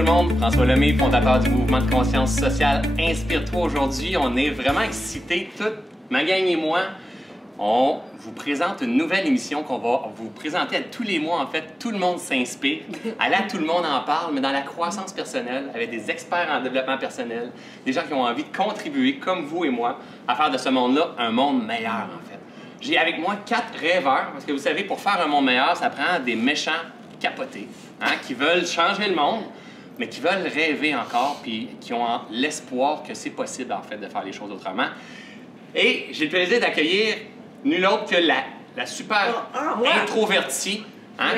tout le monde, François Lemay, fondateur du mouvement de conscience sociale Inspire-toi. Aujourd'hui, on est vraiment excités, toute ma gang et moi. On vous présente une nouvelle émission qu'on va vous présenter à tous les mois. En fait, tout le monde s'inspire. À là, tout le monde en parle, mais dans la croissance personnelle, avec des experts en développement personnel, des gens qui ont envie de contribuer, comme vous et moi, à faire de ce monde-là un monde meilleur, en fait. J'ai avec moi 4 rêveurs, parce que vous savez, pour faire un monde meilleur, ça prend des méchants capotés, hein, qui veulent changer le monde, mais qui veulent rêver encore, puis qui ont l'espoir que c'est possible, en fait, de faire les choses autrement. Et j'ai le plaisir d'accueillir nul autre que la super introvertie, hein,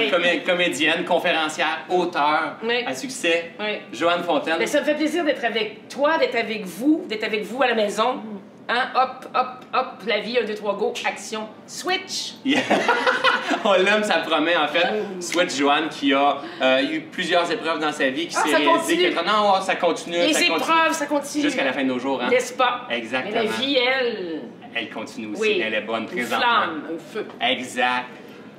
comédienne, conférencière, auteure à succès, Joanne Fontaine. Mais ça me fait plaisir d'être avec toi, d'être avec vous à la maison. Hein? Hop, hop, hop, la vie, 1, 2, 3, go, action, switch! Yeah. On l'aime, ça promet, en fait. Switch Joanne, qui a eu plusieurs épreuves dans sa vie, qui s'est réalisée. Non, ça continue. Les épreuves, ça continue. Jusqu'à la fin de nos jours. Hein? N'est-ce pas? Exactement. Mais la vie, elle continue aussi. Oui. Elle est bonne présentement. Une flamme, un feu. Exact.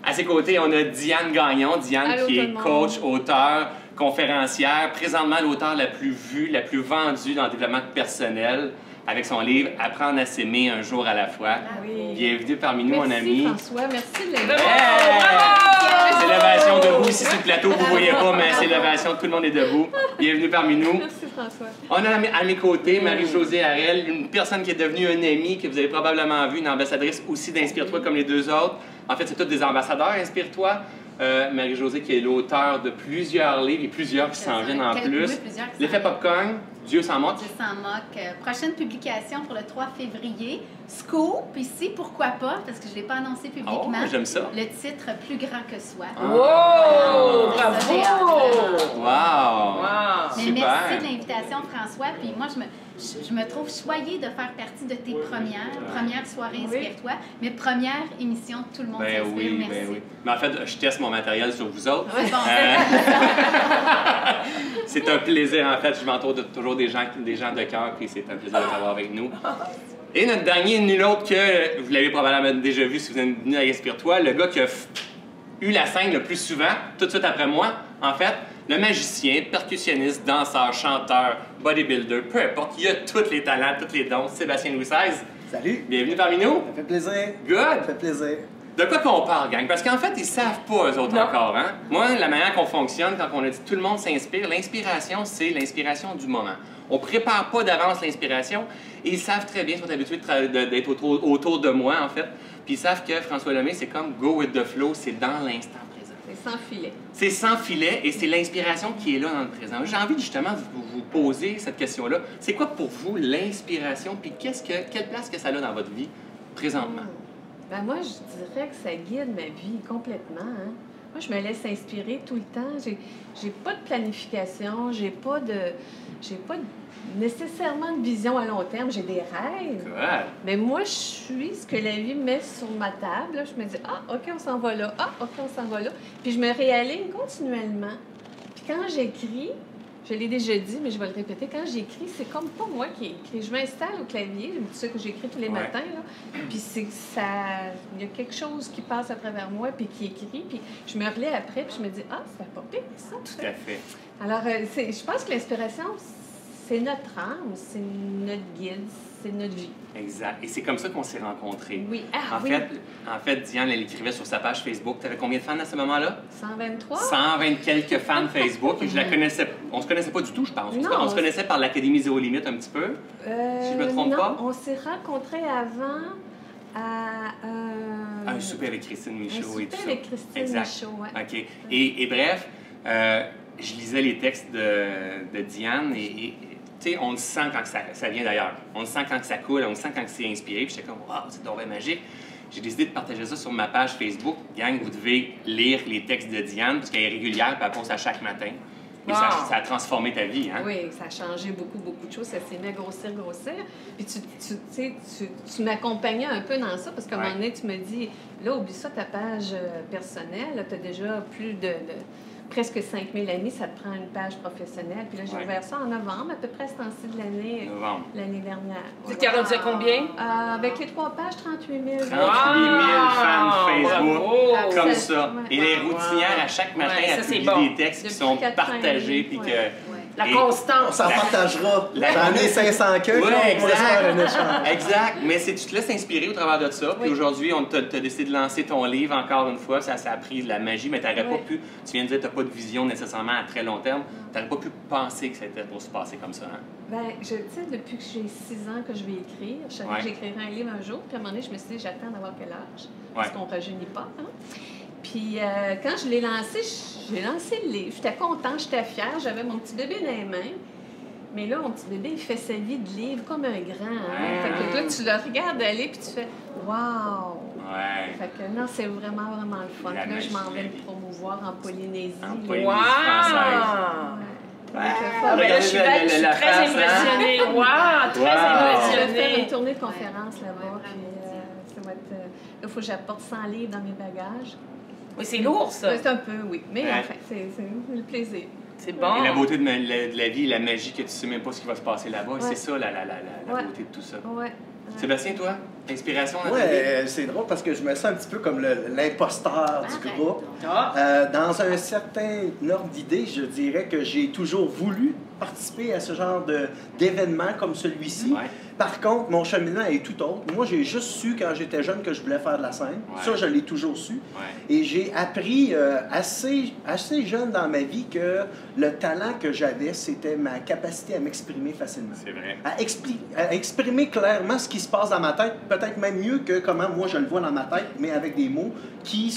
À ses côtés, on a Diane Gagnon. Diane, allô, qui est coach, auteur, conférencière, présentement l'auteur la plus vue, la plus vendue dans le développement personnel, avec son livre « Apprendre à s'aimer un jour à la fois ». Oui. Bienvenue parmi nous, mon ami. Merci François, merci de l'invitation. C'est l'ovation debout ici sur le plateau, vous ne voyez pas, mais c'est l'ovation, tout le monde est debout. Bienvenue parmi nous. Merci François. On a à mes côtés Marie-Josée Harel, une personne qui est devenue une amie, que vous avez probablement vue, une ambassadrice aussi d'Inspire-toi comme les deux autres. En fait, c'est tous des ambassadeurs, Inspire-toi. Marie-Josée qui est l'auteur de plusieurs livres et plusieurs qui s'en viennent en plus. L'effet popcorn, Dieu s'en moque. Dieu s'en moque. Prochaine publication pour le 3 février. Scoop, ici, pourquoi pas, parce que je ne l'ai pas annoncé publiquement. Oh, j'aime ça. Le titre « Plus grand que soi ». Wow! Bravo! Wow! Mais super. merci de l'invitation, François. Puis moi, je me trouve choyée de faire partie de tes premières soirées Inspire-toi, mais première émission de Tout le monde s'inspire. Merci. Ben oui. Mais en fait, je teste mon matériel sur vous autres. Oui, bon, c'est un plaisir, en fait. Je m'entoure toujours des gens de cœur, puis c'est un plaisir de t'avoir avec nous. Et notre dernier, nul autre que, vous l'avez probablement déjà vu si vous êtes venu à Inspire-toi, le gars qui a eu la scène le plus souvent, tout de suite après moi, en fait, le magicien, percussionniste, danseur, chanteur, bodybuilder, peu importe, il a tous les talents, tous les dons, Sébastien Louis XVI. Salut! Bienvenue parmi nous. Ça fait plaisir. Good! Ça fait plaisir. De quoi qu'on parle, gang? Parce qu'en fait, ils savent pas, eux autres, encore, hein? Moi, la manière qu'on fonctionne, quand on a dit tout le monde s'inspire, l'inspiration, c'est l'inspiration du moment. On prépare pas d'avance l'inspiration, et ils savent très bien, ils sont habitués d'être autour de moi, en fait, puis ils savent que François Lemay, c'est comme go with the flow, c'est dans l'instant présent. C'est sans filet. C'est sans filet, et c'est l'inspiration qui est là dans le présent. J'ai envie justement de vous poser cette question-là. C'est quoi pour vous l'inspiration, puis quelle place que ça a dans votre vie présentement? Ben moi, je dirais que ça guide ma vie complètement. Hein? Moi, je me laisse inspirer tout le temps. J'ai pas de planification, j'ai pas nécessairement de vision à long terme. J'ai des rêves. Cool. Mais moi, je suis ce que la vie met sur ma table. Là. Je me dis, ah, OK, on s'en va là. Ah, OK, on s'en va là. Puis je me réaligne continuellement. Puis quand j'écris, je l'ai déjà dit, mais je vais le répéter. Quand j'écris, c'est comme pas moi qui écris. Je m'installe au clavier, tu sais que j'écris tous les matins, là. Puis c'est ça, il y a quelque chose qui passe à travers moi, puis qui écrit, puis je me relais après, puis je me dis, ah, ça pas pire, ça. Tout à fait. Alors, je pense que l'inspiration, c'est notre âme, c'est notre guide, c'est notre vie. Exact. Et c'est comme ça qu'on s'est rencontrés. Oui. En fait, Diane, elle écrivait sur sa page Facebook. Tu avais combien de fans à ce moment-là? 123. 120 quelques fans Facebook. Et je la connaissais. On se connaissait pas du tout, je pense. Non, on se connaissait par l'Académie Zéro Limite un petit peu. Si je me trompe pas. On s'est rencontrés avant à un souper avec Christine Michaud et tout ça. Avec Christine Michaud, oui. OK. Et bref, je lisais les textes de Diane et tu sais, on le sent quand ça vient d'ailleurs. On le sent quand ça coule, on le sent quand c'est inspiré. Puis j'étais comme, wow, c'est dommage magique. J'ai décidé de partager ça sur ma page Facebook. Gang, vous devez lire les textes de Diane, parce qu'elle est régulière, puis elle poste à chaque matin. Et wow. ça a transformé ta vie, hein? Oui, ça a changé beaucoup de choses. Ça s'est mis à grossir. Puis tu m'accompagnais un peu dans ça, parce qu'à un moment donné, tu me dis, là, oublie ça, ta page personnelle, tu as déjà plus de presque 5000 amis, ça te prend une page professionnelle. Puis là, j'ai ouvert ça en novembre, à peu près ce temps-ci de l'année dernière. Tu t'es rendu à combien? Avec les 3 pages, 38 000. 38 000 fans Facebook, bravo. comme ça. Et les routinières, à chaque matin, elles publient des textes qui sont partagés. Puis que La Et On constance. s'en partagera. La- J'en ai 500 queues, puis Ouais, on pourrait se faire un exact. échange. Exact. Mais tu te laisses inspirer au travers de ça. Puis Oui. aujourd'hui, on t'a décidé de lancer ton livre encore une fois. Ça a pris de la magie, mais tu n'aurais pas Oui. pu. Tu viens de dire que tu n'as pas de vision nécessairement à très long terme. Tu n'aurais pas pu penser que c'était pour se passer comme ça. Hein? Ben, tu sais, depuis que j'ai 6 ans que je vais écrire, je savais Ouais. que j'écrirais un livre un jour. Puis à un moment donné, je me suis dit, j'attends d'avoir quel âge? Parce Ouais. qu'on ne rajeunit pas. Hein? Puis quand je l'ai lancé, j'ai lancé le livre. J'étais contente, j'étais fière. J'avais mon petit bébé dans les mains. Mais là, mon petit bébé, il fait sa vie de livre comme un grand. Hein? Fait que là, tu le regardes aller, puis tu fais « Wow! » Ouais. Fait que non, c'est vraiment, vraiment le fun. La Puis là, je m'en magie, vais la le vie. promouvoir en Polynésie. En là. Polynésie. Wow! Ouais. Ah, ben là, je suis Regardez je suis la très face, hein? impressionnée. Wow, très Wow. Je vais faire une impressionnée. tournée de conférences là-bas. Ouais, Puis, ça va être, là, il faut que j'apporte 100 livres dans mes bagages. Oui, c'est lourd, ça. C'est un peu, oui. Mais Ouais. enfin, c'est le plaisir. C'est bon. Et la beauté de la vie, la magie que tu sais même pas ce qui va se passer là-bas. Ouais. C'est ça la Ouais. beauté de tout ça. Ouais. Sébastien, toi, inspiration dans ta vie? Ouais, c'est drôle parce que je me sens un petit peu comme l'imposteur du Arrête groupe. donc. Dans un certain ordre d'idée, je dirais que j'ai toujours voulu participer à ce genre d'événement comme celui-ci. Ouais. Par contre, mon cheminement est tout autre. Moi, j'ai juste su quand j'étais jeune que je voulais faire de la scène. Ouais. Ça, je l'ai toujours su. Ouais. Et j'ai appris assez jeune dans ma vie que le talent que j'avais, c'était ma capacité à m'exprimer facilement. C'est vrai. À exprimer clairement ce qui se passe dans ma tête, peut-être même mieux que comment moi je le vois dans ma tête, mais avec des mots qui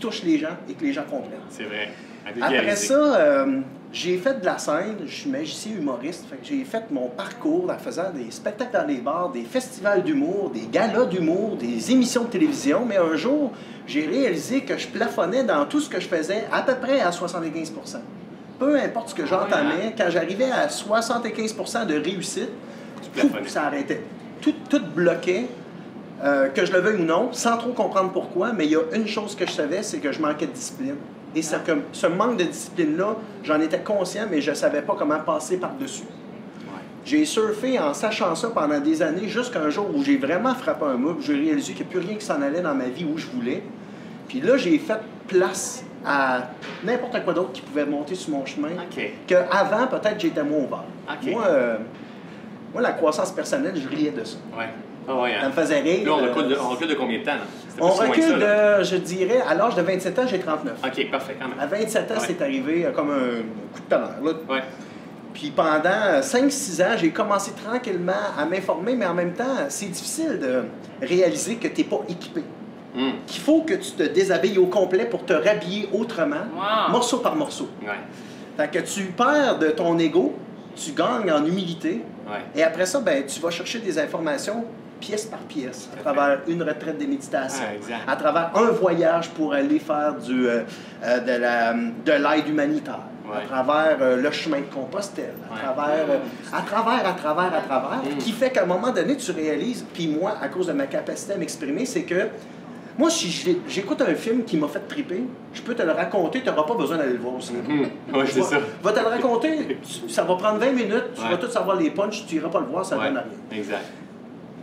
touchent les gens et que les gens comprennent. C'est vrai. À Après vulgariser. ça, j'ai fait de la scène, je suis magicien humoriste, fait que j'ai fait mon parcours en faisant des spectacles dans les bars, des festivals d'humour, des galas d'humour, des émissions de télévision, mais un jour, j'ai réalisé que je plafonnais dans tout ce que je faisais à peu près à 75 %. Peu importe ce que j'entamais, quand j'arrivais à 75 % de réussite, plafonnais. ça arrêtait. Tout bloquait. Que je le veuille ou non, sans trop comprendre pourquoi, mais il y a une chose que je savais, c'est que je manquais de discipline. Et ce manque de discipline-là, j'en étais conscient, mais je ne savais pas comment passer par-dessus. Ouais. J'ai surfé en sachant ça pendant des années, jusqu'à un jour où j'ai vraiment frappé un mur, j'ai réalisé qu'il n'y a plus rien qui s'en allait dans ma vie où je voulais. Puis là, j'ai fait place à n'importe quoi d'autre qui pouvait monter sur mon chemin, OK. qu'avant, peut-être, j'étais moins ouvert. OK. Moi, la croissance personnelle, je riais de ça. Ouais. Ah ouais, hein. Ça me faisait rire. Là, on recule de combien de temps? Là? C'était On pas si loin que recule ça, là. de, je dirais, à l'âge de 27 ans, j'ai 39. OK, parfait, quand même. À 27 ans, Ouais. c'est arrivé comme un coup de tonnerre. Là. Ouais. Puis pendant 5-6 ans, j'ai commencé tranquillement à m'informer, mais en même temps, c'est difficile de réaliser que tu n'es pas équipé. Qu'il faut que tu te déshabilles au complet pour te rhabiller autrement, Wow. morceau par morceau. Ouais. Fait que tu perds de ton ego, tu gagnes en humilité, Ouais. et après ça, ben, tu vas chercher des informations pièce par pièce, à Tout à travers une retraite des méditations, Ah, exact. à travers un voyage pour aller faire de l'aide humanitaire, Ouais. à travers le chemin de Compostelle, à travers, qui fait qu'à un moment donné, tu réalises, puis moi, à cause de ma capacité à m'exprimer, c'est que moi, si j'écoute un film qui m'a fait triper, je peux te le raconter, tu n'auras pas besoin d'aller le voir au cinéma. Ouais, c'est ça. Va te le raconter, ça va prendre 20 minutes, tu Ouais. vas tout savoir les punchs, tu n'iras pas le voir, ça ne Ouais. donne rien. Exact.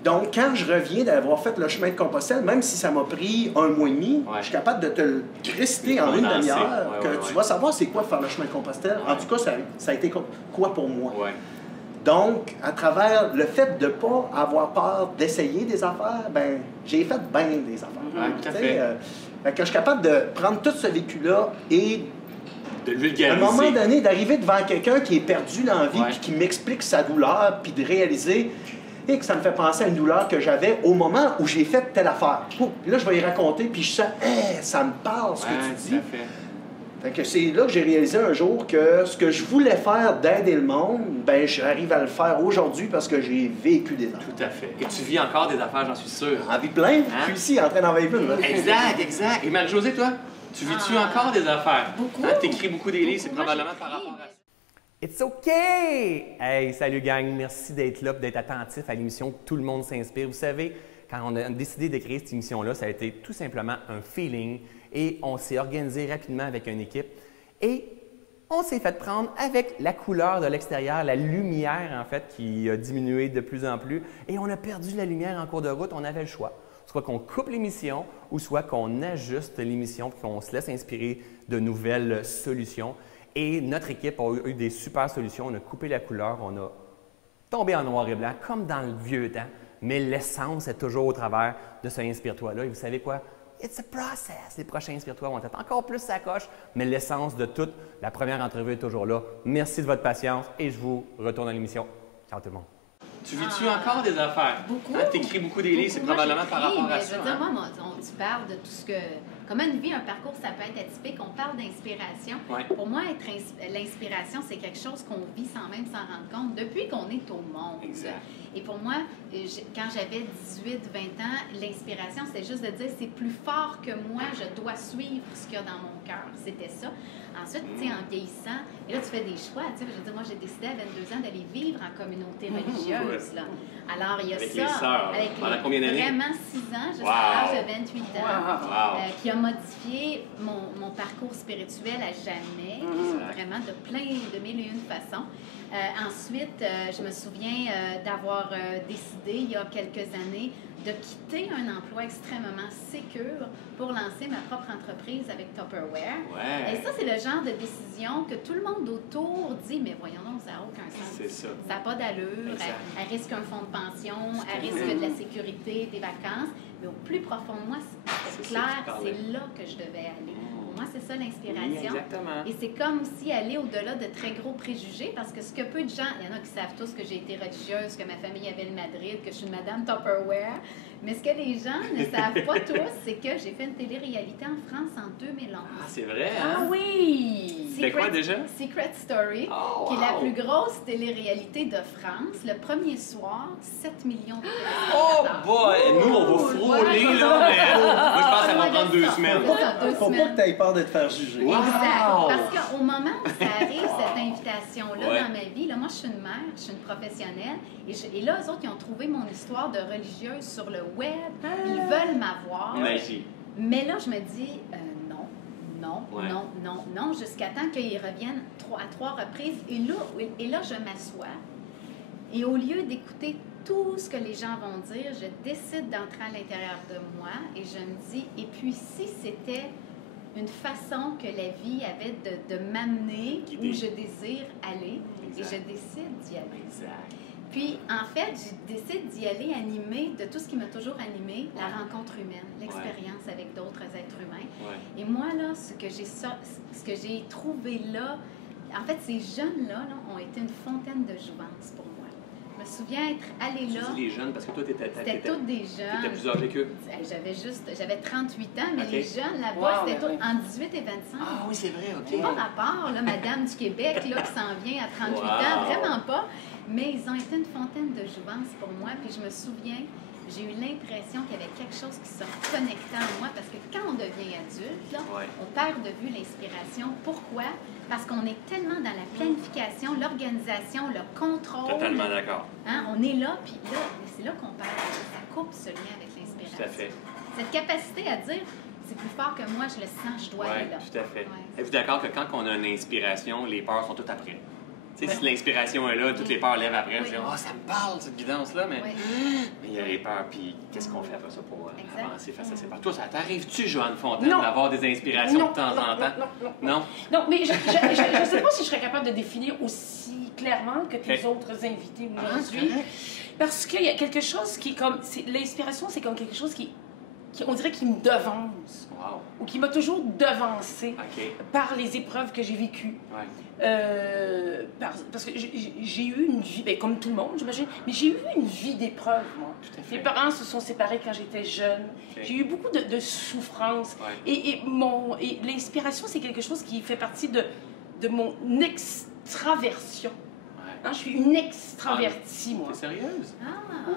Donc, quand je reviens d'avoir fait le chemin de Compostelle, même si ça m'a pris 1 mois et demi, Ouais. je suis capable de te le réciter en une Condenser. demi-heure, Ouais, que ouais, tu ouais. vas savoir c'est quoi faire le chemin de Compostelle. En Ouais. tout cas, ça a été quoi pour moi. Ouais. Donc, à travers le fait de ne pas avoir peur d'essayer des affaires, ben j'ai fait bien des affaires. Ouais, tout à Tu fait. sais, fait que je suis capable de prendre tout ce vécu-là et De le à un vulgariser. moment donné, d'arriver devant quelqu'un qui est perdu dans la vie, Ouais. puis qui m'explique sa douleur, puis de réaliser et que ça me fait penser à une douleur que j'avais au moment où j'ai fait telle affaire. Puis là, je vais y raconter, puis je sens, ça me parle ce Ouais, que tu tout dis. à fait. Fait que c'est là que j'ai réalisé un jour que ce que je voulais faire d'aider le monde, ben j'arrive à le faire aujourd'hui parce que j'ai vécu des affaires. Tout à fait. Et tu vis encore des affaires, j'en suis sûr. En vie plein, Hein? je suis ici en train d'en vivre une. là. Exact, exact. Et Marie-Josée, toi, tu vis-tu encore des affaires? Beaucoup. Hein, t'écris beaucoup des livres, c'est Beaucoup. Moi, probablement par j'écris, rapport à ça. It's OK! Hey, salut gang, merci d'être là, d'être attentif à l'émission Tout le monde s'inspire. Vous savez, quand on a décidé de créer cette émission-là, ça a été tout simplement un feeling et on s'est organisé rapidement avec une équipe et on s'est fait prendre avec la couleur de l'extérieur, la lumière en fait qui a diminué de plus en plus et on a perdu la lumière en cours de route, on avait le choix. Soit qu'on coupe l'émission ou soit qu'on ajuste l'émission puis qu'on se laisse inspirer de nouvelles solutions. Et notre équipe a eu des super solutions. On a coupé la couleur, on a tombé en noir et blanc, comme dans le vieux temps, mais l'essence est toujours au travers de ce Inspire-toi-là. Et vous savez quoi? It's a process. Les prochains Inspire-toi vont être encore plus sa coche, mais l'essence de toute la première entrevue est toujours là. Merci de votre patience et je vous retourne à l'émission. Ciao tout le monde. Tu vis-tu encore des affaires? Beaucoup. Tu écris beaucoup des livres, c'est probablement par rapport à ça. Je veux dire, moi, tu parles de tout ce que... Comment une vie, un parcours, ça peut être atypique. On parle d'inspiration. Ouais. Pour moi, l'inspiration, c'est quelque chose qu'on vit sans même s'en rendre compte depuis qu'on est au monde. Exact. Et pour moi, quand j'avais 18, 20 ans, l'inspiration, c'était juste de dire c'est plus fort que moi, je dois suivre ce qu'il y a dans mon cœur. C'était ça. Ensuite, tu sais, en vieillissant, et là, tu fais des choix. Tu sais, je veux dire, moi, j'ai décidé à 22 ans d'aller vivre en communauté religieuse. Là. Alors, il y a avec ça. Les sœurs. Avec pendant combien d'années? Vraiment 6 ans, jusqu'à Wow. l'âge de 28 ans, Wow. qui a modifié mon parcours spirituel à jamais, vraiment de plein de mille et une façons. Ensuite, je me souviens d'avoir décidé, il y a quelques années, de quitter un emploi extrêmement sécure pour lancer ma propre entreprise avec Tupperware. Ouais. Et ça, c'est le genre de décision que tout le monde autour dit, mais voyons donc, ça n'a aucun sens. C'est ça. Ça n'a pas d'allure, Exact. elle risque un fonds de pension, elle risque de la sécurité, des vacances, mais au plus profond de moi, c'est C'est clair, ça que tu parlais. c'est là que je devais aller. Pour moi, c'est ça Oui, l'inspiration. exactement. Et c'est comme aussi aller au-delà de très gros préjugés, parce que ce que peu de gens, il y en a qui savent tous que j'ai été religieuse, que ma famille avait le Madrid, que je suis une madame Tupperware, mais ce que les gens ne savent pas tous, c'est que j'ai fait une télé-réalité en France en 2011. Ah, c'est vrai, Ah hein? oui! C'était quoi déjà? Secret Story, Oh, qui est la wow. plus grosse télé-réalité de France. Le premier soir, 7 millions de Oh téléspectateurs. boy! Nous, on va frôler, là, mais moi, je pense que ça va prendre 2 semaines. Faut pas que tu aies peur de te faire juger. Wow. Exact. Parce qu'au moment où ça arrive, cette invitation-là Ouais. dans ma vie, là, moi, je suis une mère, je suis une professionnelle, et là, eux autres, ils ont trouvé mon histoire de religieuse sur le web. Ils veulent m'avoir. Magie. Mais là, je me dis, non, non, Ouais. non, non, non, jusqu'à temps qu'ils reviennent à 3 reprises. Et là, je m'assois. Et au lieu d'écouter tout ce que les gens vont dire, je décide d'entrer à l'intérieur de moi et je me dis, et puis si c'était une façon que la vie avait de m'amener Guider. où je désire aller, et Exact. je décide d'y aller. Exact. Puis, en fait, je décide d'y aller animée de tout ce qui m'a toujours animée, la rencontre humaine, l'expérience avec d'autres êtres humains. Ouais. Et moi, là, ce que j'ai trouvé là, en fait, ces jeunes-là là, ont été une fontaine de jouvence pour moi. Je me souviens être allée Tu là. dis les jeunes parce que toi, C'était toutes des jeunes. T'étais plus âgé qu'eux. J'avais 38 ans, mais Ok. les jeunes là-bas, Wow, c'était ben tous en 18 et 25. Ah oui, c'est vrai, OK. Pas rapport, là, madame du Québec, là, qui s'en vient à 38 Wow. ans, vraiment pas. Mais ils ont été une fontaine de jouvence pour moi. Puis je me souviens, j'ai eu l'impression qu'il y avait quelque chose qui se connectait en moi. Parce que quand on devient adulte, là, Ouais. on perd de vue l'inspiration. Pourquoi? Parce qu'on est tellement dans la planification, l'organisation, le contrôle. Totalement d'accord. Hein, on est là, puis là, c'est là qu'on perd. Ça coupe ce lien avec l'inspiration. Tout à fait. Cette capacité à dire, c'est plus fort que moi, je le sens, je dois aller Oui, là. tout à fait. Ouais. Êtes-vous d'accord que quand on a une inspiration, les peurs sont toutes après? Tu sais, si l'inspiration est là, toutes les peurs lèvent après. On se dit, oh, ça me parle, cette guidance-là, mais... Oui. Mais il y a les peurs, puis qu'est-ce qu'on fait après ça pour Exact. avancer face à ces peurs? Toi, ça t'arrive-tu, Joanne Fontaine, Non. d'avoir des inspirations Non, de temps en temps? Non? Non, mais je ne sais pas si je serais capable de définir aussi clairement que tes Ok. autres invités aujourd'hui. Parce qu'il y a quelque chose qui est comme... L'inspiration, c'est comme quelque chose qui, on dirait, qui me devance. Wow. Ou qui m'a toujours devancé OK. par les épreuves que j'ai vécues. Ouais. Parce que j'ai eu une vie, ben, comme tout le monde, j'imagine, mais j'ai eu une vie d'épreuves, moi. Tout à fait. Mes parents se sont séparés quand j'étais jeune. Ok. J'ai eu beaucoup de souffrances. Ouais. Et l'inspiration, c'est quelque chose qui fait partie de mon extraversion. Ouais. Hein, je suis une extravertie, moi. T'es sérieuse? Ah!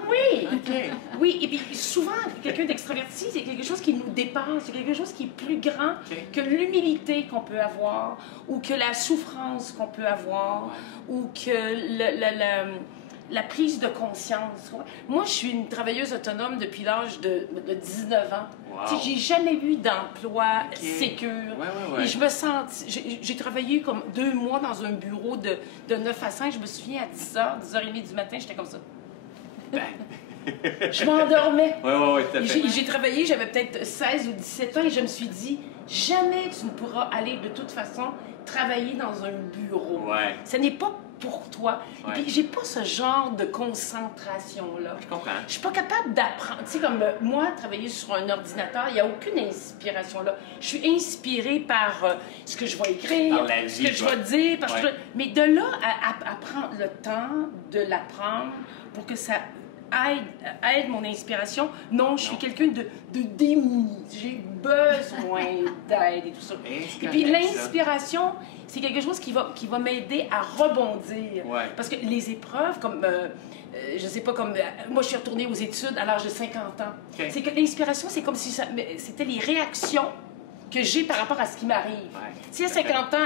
Oui! OK. Oui, et puis souvent, quelqu'un d'extraverti, c'est quelque chose qui nous dépasse, c'est quelque chose qui est plus grand OK. que l'humilité qu'on peut avoir, ou que la souffrance qu'on peut avoir, Ouais. ou que la prise de conscience. Moi, je suis une travailleuse autonome depuis l'âge de 19 ans. Wow. Tu sais, j'ai jamais eu d'emploi OK. sécure. Ouais. Et je me sens... J'ai travaillé comme 2 mois dans un bureau de 9 à 5. Je me souviens, à 10h, 10h30 du matin, j'étais comme ça. Ben. Je m'endormais. Ouais, tout à fait. J'ai travaillé, j'avais peut-être 16 ou 17 ans et je me suis dit, jamais tu ne pourras aller de toute façon travailler dans un bureau. Ouais. Ce n'est pas pour toi. Ouais. Et puis, j'ai pas ce genre de concentration-là. Je comprends. Je suis pas capable d'apprendre. Tu sais, comme moi, travailler sur un ordinateur, il n'y a aucune inspiration là. Je suis inspirée par ce que je vais écrire, Par la ce vie, que je vais dire. Parce que mais de là à prendre le temps de l'apprendre pour que ça aide mon inspiration, non, je suis quelqu'un de démuni. J'ai besoin d'aide et tout ça. Et puis l'inspiration, c'est quelque chose qui va m'aider à rebondir. Ouais. Parce que les épreuves, comme, je sais pas, comme, moi je suis retournée aux études à l'âge de 50 ans. Okay. C'est que l'inspiration, c'est comme si c'était les réactions que j'ai par rapport à ce qui m'arrive. Ouais. Si à 50 ans,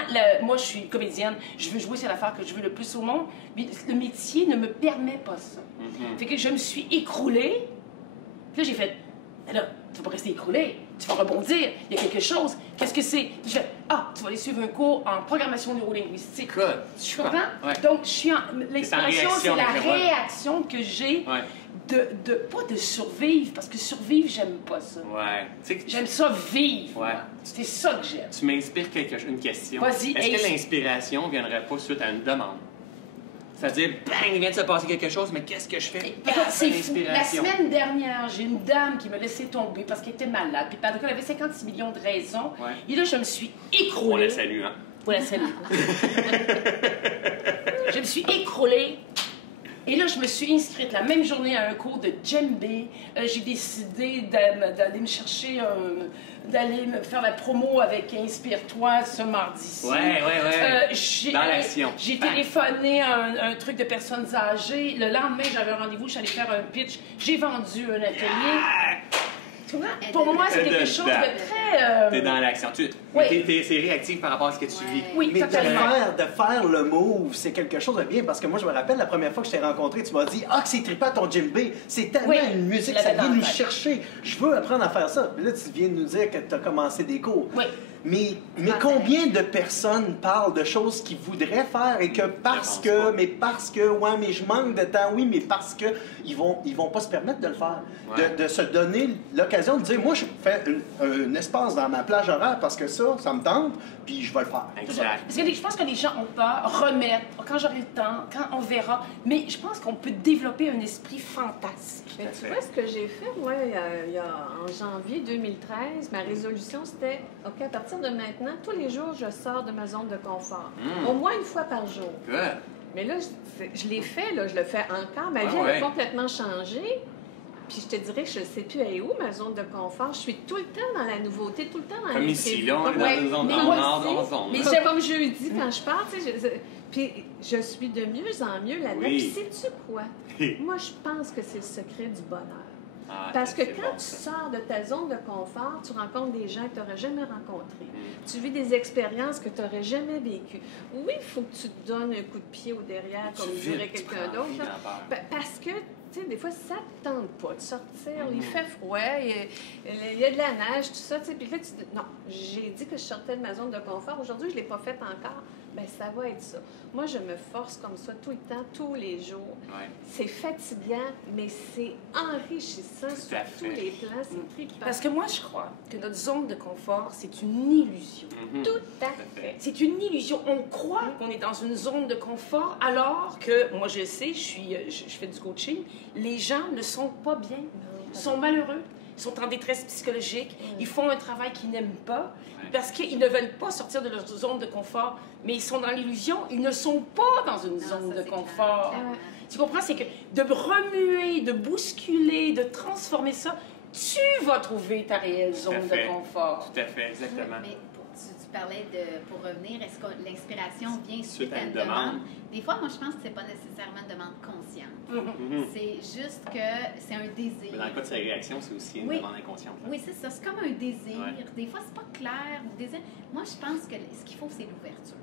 moi je suis comédienne, je veux jouer, c'est l'affaire que je veux le plus au monde, mais le métier ne me permet pas ça. Fait que je me suis écroulée, puis là j'ai fait, là, tu vas pas rester écroulée, tu vas rebondir, il y a quelque chose, qu'est-ce que c'est? Je fais, tu vas aller suivre un cours en programmation neurolinguistique. Good. Tu comprends? Ouais. Donc, l'inspiration, c'est réaction, la l'intervalle. réaction que j'ai pas de survivre, parce que survivre, j'aime pas ça. Ouais. Tu sais que J'aime ça vivre. Ouais. C'est ça que j'aime. tu m'inspires une question. Vas-y, Est-ce que l'inspiration ne viendrait pas suite à une demande? C'est-à-dire, bang, il vient de se passer quelque chose, mais qu'est-ce que je fais? Écoute, Paf, c'est une fou. La inspiration. semaine dernière, j'ai une dame qui m'a laissé tomber parce qu'elle était malade. Puis parce qu'elle avait 56 millions de raisons. Ouais. Et là, je me suis On écroulée. la salue, hein? On la salue. Je me suis écroulée. Et là, je me suis inscrite la même journée à un cours de djembé. J'ai décidé d'aller me chercher d'aller me faire la promo avec Inspire-toi ce mardi-ci. Ouais. J'ai Dans l'action. J'ai Bang. téléphoné à un truc de personnes âgées. Le lendemain, j'avais un rendez-vous, je suis allée faire un pitch. J'ai vendu un atelier. Tu vois? Pour moi, c'est quelque chose de très... T'es dans l'action. Oui. C'est réactif par rapport à ce que tu vis. Oui, Mais totalement. de faire le move, c'est quelque chose de bien. Parce que moi, je me rappelle, la première fois que je t'ai rencontré, tu m'as dit « Ah, que c'est trippant ton djembé. C'est tellement Oui, une musique, je ça l'avais vient dans nous la tête. chercher. Je veux apprendre à faire ça. » Puis là, tu viens de nous dire que tu as commencé des cours. Oui. Mais combien de personnes parlent de choses qu'ils voudraient faire et que parce que je manque de temps, oui, mais parce que ils vont pas se permettre de le faire. Ouais. De se donner l'occasion de dire, moi, je fais un espace dans ma plage horaire parce que ça me tente, puis je vais le faire. Exact. Parce que je pense que les gens ont peur, remettre, quand j'aurai le temps, quand on verra. Mais je pense qu'on peut développer un esprit fantastique. Mais tu vois, ce que j'ai fait, moi, en janvier 2013, ma résolution, c'était, OK, à partir de maintenant, tous les jours, je sors de ma zone de confort. Au moins une fois par jour. Good. Mais là, je l'ai fait, là, je le fais encore. Ma vie, ouais. elle a complètement changé. Puis je te dirais que je ne sais plus elle est où, ma zone de confort. Je suis tout le temps dans la nouveauté, tout le temps dans Comme les ici, prévus. là, on est dans Ouais, une zone mais en moi nord, aussi. en zone. Mais c'est comme jeudi, quand je pars, tu sais, puis je suis de mieux en mieux là-dedans. Oui. Puis sais-tu quoi? Moi, je pense que c'est le secret du bonheur. Ah, Parce que c'est quand bon, tu ça. sors de ta zone de confort, tu rencontres des gens que tu n'aurais jamais rencontrés. Tu vis des expériences que tu n'aurais jamais vécues. Oui, il faut que tu te donnes un coup de pied au derrière, comme Tu dirait vis, tu quelqu'un prends d'autre. envie là. d'en faire. Parce que, tu sais, des fois, ça ne te tente pas de sortir. Il fait froid, il y a de la neige, tout ça. Tu sais, puis là, tu dis, non, j'ai dit que je sortais de ma zone de confort. Aujourd'hui, je ne l'ai pas fait encore. Bien, ça va être ça. Moi, je me force comme ça tout le temps, tous les jours. Ouais. C'est fatigant, mais c'est enrichissant sur à tous fait. les plans. C'est trippant. Parce que moi, je crois que notre zone de confort, c'est une illusion. Tout à fait. C'est une illusion. On croit qu'on est dans une zone de confort, alors que, moi je sais, je fais du coaching, les gens ne sont pas bien, ils sont malheureux, ils sont en détresse psychologique, ils font un travail qu'ils n'aiment pas, parce qu'ils ne veulent pas sortir de leur zone de confort, mais ils sont dans l'illusion, ils ne sont pas dans une zone ça, de c'est confort. clair. Tu comprends? C'est que de remuer, de bousculer, de transformer ça, tu vas trouver ta réelle zone à fait. de confort. Tout à fait, exactement. Mais tu parlais pour revenir, est-ce que l'inspiration vient suite à à une une demande? demande? Des fois, moi, je pense que c'est pas nécessairement une demande consciente. C'est juste que c'est un désir. Mais dans le cas de sa réaction, c'est aussi une Oui. demande inconsciente. là. Oui, c'est ça. C'est comme un désir. Ouais. Des fois, c'est pas clair. Le désir. Moi, je pense que ce qu'il faut, c'est l'ouverture.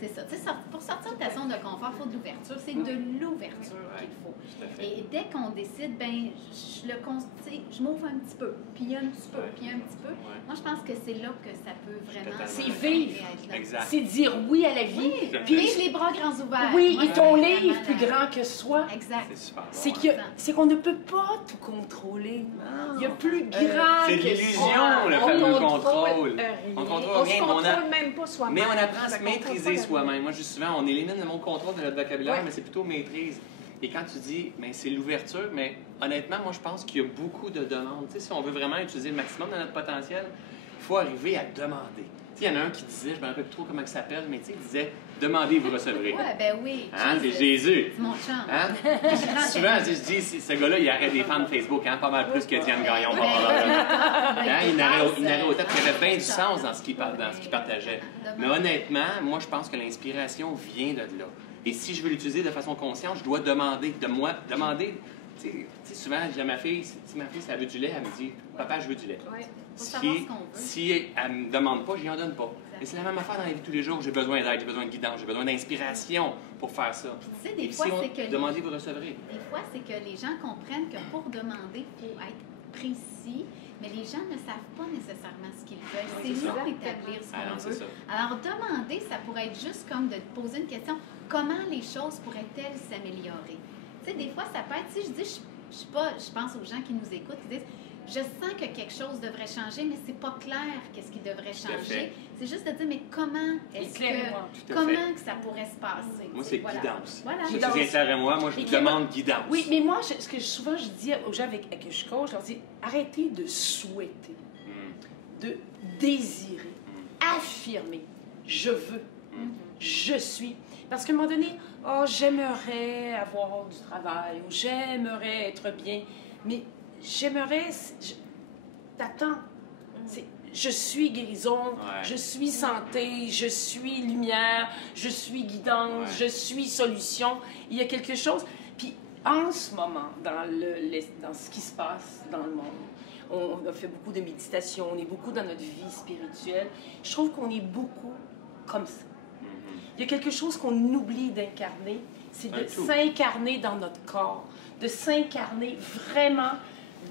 C'est ça. Tu sais, pour sortir de ta zone de confort, il faut de l'ouverture. C'est de l'ouverture qu'il faut. Et dès qu'on décide, ben, je m'ouvre un petit peu, puis un petit peu, puis un petit peu. Moi, je pense que c'est là que ça peut vraiment... C'est vivre. Exact. C'est dire oui à la vie. Oui, Puis vivre les bras grands ouverts. oui, Moi, et ton c'est livre vraiment plus grand que soi. Exact. C'est super bon, C'est hein. c'est qu'on ne peut pas tout contrôler. Il y a plus grand C'est que l'illusion, soi. le On fameux contrôle contrôle. rien. On On contrôle se rien, mais contrôle même pas soi-même. mais on apprend à se Je me contrôle maîtriser pas soi-même. Moi, je dis souvent, on élimine le mot contrôle de notre vocabulaire, Ouais. mais c'est plutôt maîtrise. Et quand tu dis, ben, c'est l'ouverture, mais honnêtement, moi, je pense qu'il y a beaucoup de demandes. Tu sais, si on veut vraiment utiliser le maximum de notre potentiel, il faut arriver à demander. Tu sais, il y en a un qui disait, je ne me rappelle plus trop comment il s'appelle, mais tu sais, il disait, demandez, vous recevrez. Ouais, ben oui. Hein, c'est Jésus. C'est mon chum. Hein? Souvent, je dis, ce gars-là, il aurait des fans de Facebook, hein, pas mal plus que Diane Gagnon, probablement. Hein, il n'aurait autant, il y avait bien du sens dans ce qu'il partageait. Mais honnêtement, moi, je pense que l'inspiration vient de là. Et si je veux l'utiliser de façon consciente, je dois demander. Demander. Tu sais, souvent, je dis à ma fille, si ma fille, ça veut du lait, elle me dit, papa, je veux du lait. Oui, faut savoir ce qu'on veut. Si elle ne me demande pas, je n'y en donne pas. Et c'est la même affaire dans la vie de tous les jours. J'ai besoin d'aide, j'ai besoin de guidance, j'ai besoin d'inspiration pour faire ça. Tu sais, des Et fois, si on c'est que... demandez, vous recevrez. Des fois, c'est que les gens comprennent que pour demander, il faut être précis, mais les gens ne savent pas nécessairement ce qu'ils veulent. Oui, c'est ça. nous d'établir ce Ah non, qu'on c'est veut. ça. Alors, demander, ça pourrait être juste comme de te poser une question. Comment les choses pourraient-elles s'améliorer? Tu sais, des fois, ça peut être, si je dis, je pense aux gens qui nous écoutent, qui disent, je sens que quelque chose devrait changer, mais c'est pas clair qu'est-ce qui devrait Tout à changer. fait. C'est juste de dire, mais comment est-ce Éclairez-moi. Tout à comment fait. que ça pourrait se passer? Moi, c'est Voilà. guidance. Voilà. Si tu Guidance. viens clair à moi, je Et vous qui est- demande guidance. Oui, mais moi, ce que souvent je dis aux gens avec que je coach, je leur dis arrêtez de souhaiter, de désirer, affirmer. Je veux, je suis. Parce qu'à un moment donné, oh, j'aimerais avoir du travail, ou j'aimerais être bien, mais j'aimerais. T'attends. Je suis guérison, Ouais. je suis santé, je suis lumière, je suis guidance, Ouais. je suis solution. Il y a quelque chose. Puis en ce moment, dans ce qui se passe dans le monde, on a fait beaucoup de méditation, on est beaucoup dans notre vie spirituelle. Je trouve qu'on est beaucoup comme ça. Il y a quelque chose qu'on oublie d'incarner, c'est de Un tout. s'incarner dans notre corps, de s'incarner vraiment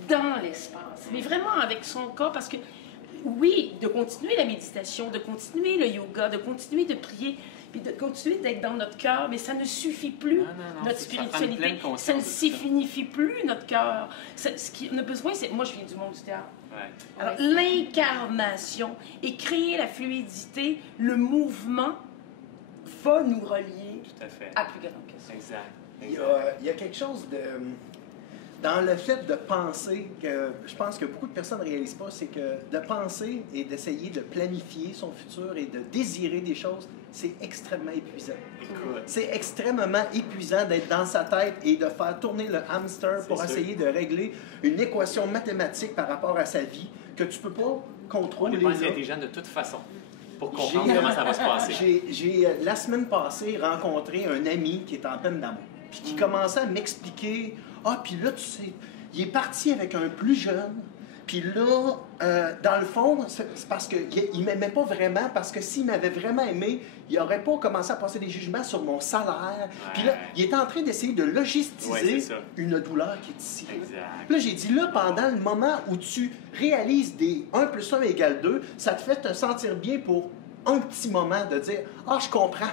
dans l'espace, mais vraiment avec son corps, parce que oui, de continuer la méditation, de continuer le yoga, de continuer de prier, puis de continuer d'être dans notre cœur, mais ça ne suffit plus, Non, notre ça prend une spiritualité. pleine Ça conscience ne de ça. signifie plus notre cœur. Ce qu'on a besoin, c'est... Moi, je viens du monde du théâtre. Ouais. Alors, l'incarnation et créer la fluidité, le mouvement va nous relier Tout à fait. à plus grand que ça. Exact. Il y a quelque chose de... Dans le fait de penser, que je pense que beaucoup de personnes ne réalisent pas, c'est que de penser et d'essayer de planifier son futur et de désirer des choses, c'est extrêmement épuisant. Écoute, C'est extrêmement épuisant d'être dans sa tête et de faire tourner le hamster C'est pour sûr. essayer de régler une équation mathématique par rapport à sa vie que tu peux pas on contrôler. n'est pas là. assez intelligent de toute façon pour comprendre J'ai- comment ça va se passer. J'ai, la semaine passée, rencontré un ami qui est en peine d'amour, puis qui commençait à m'expliquer, puis là, tu sais, il est parti avec un plus jeune, puis là, dans le fond, c'est parce qu'il ne m'aimait pas vraiment, parce que s'il m'avait vraiment aimé, il n'aurait pas commencé à passer des jugements sur mon salaire. Puis là, il est en train d'essayer de Ouais, logistiser c'est ça. une douleur qui est ici. Exact. Puis là, j'ai dit, là, pendant le moment où tu réalises des 1 plus 1 égale 2, ça te fait te sentir bien pour un petit moment de dire, je comprends.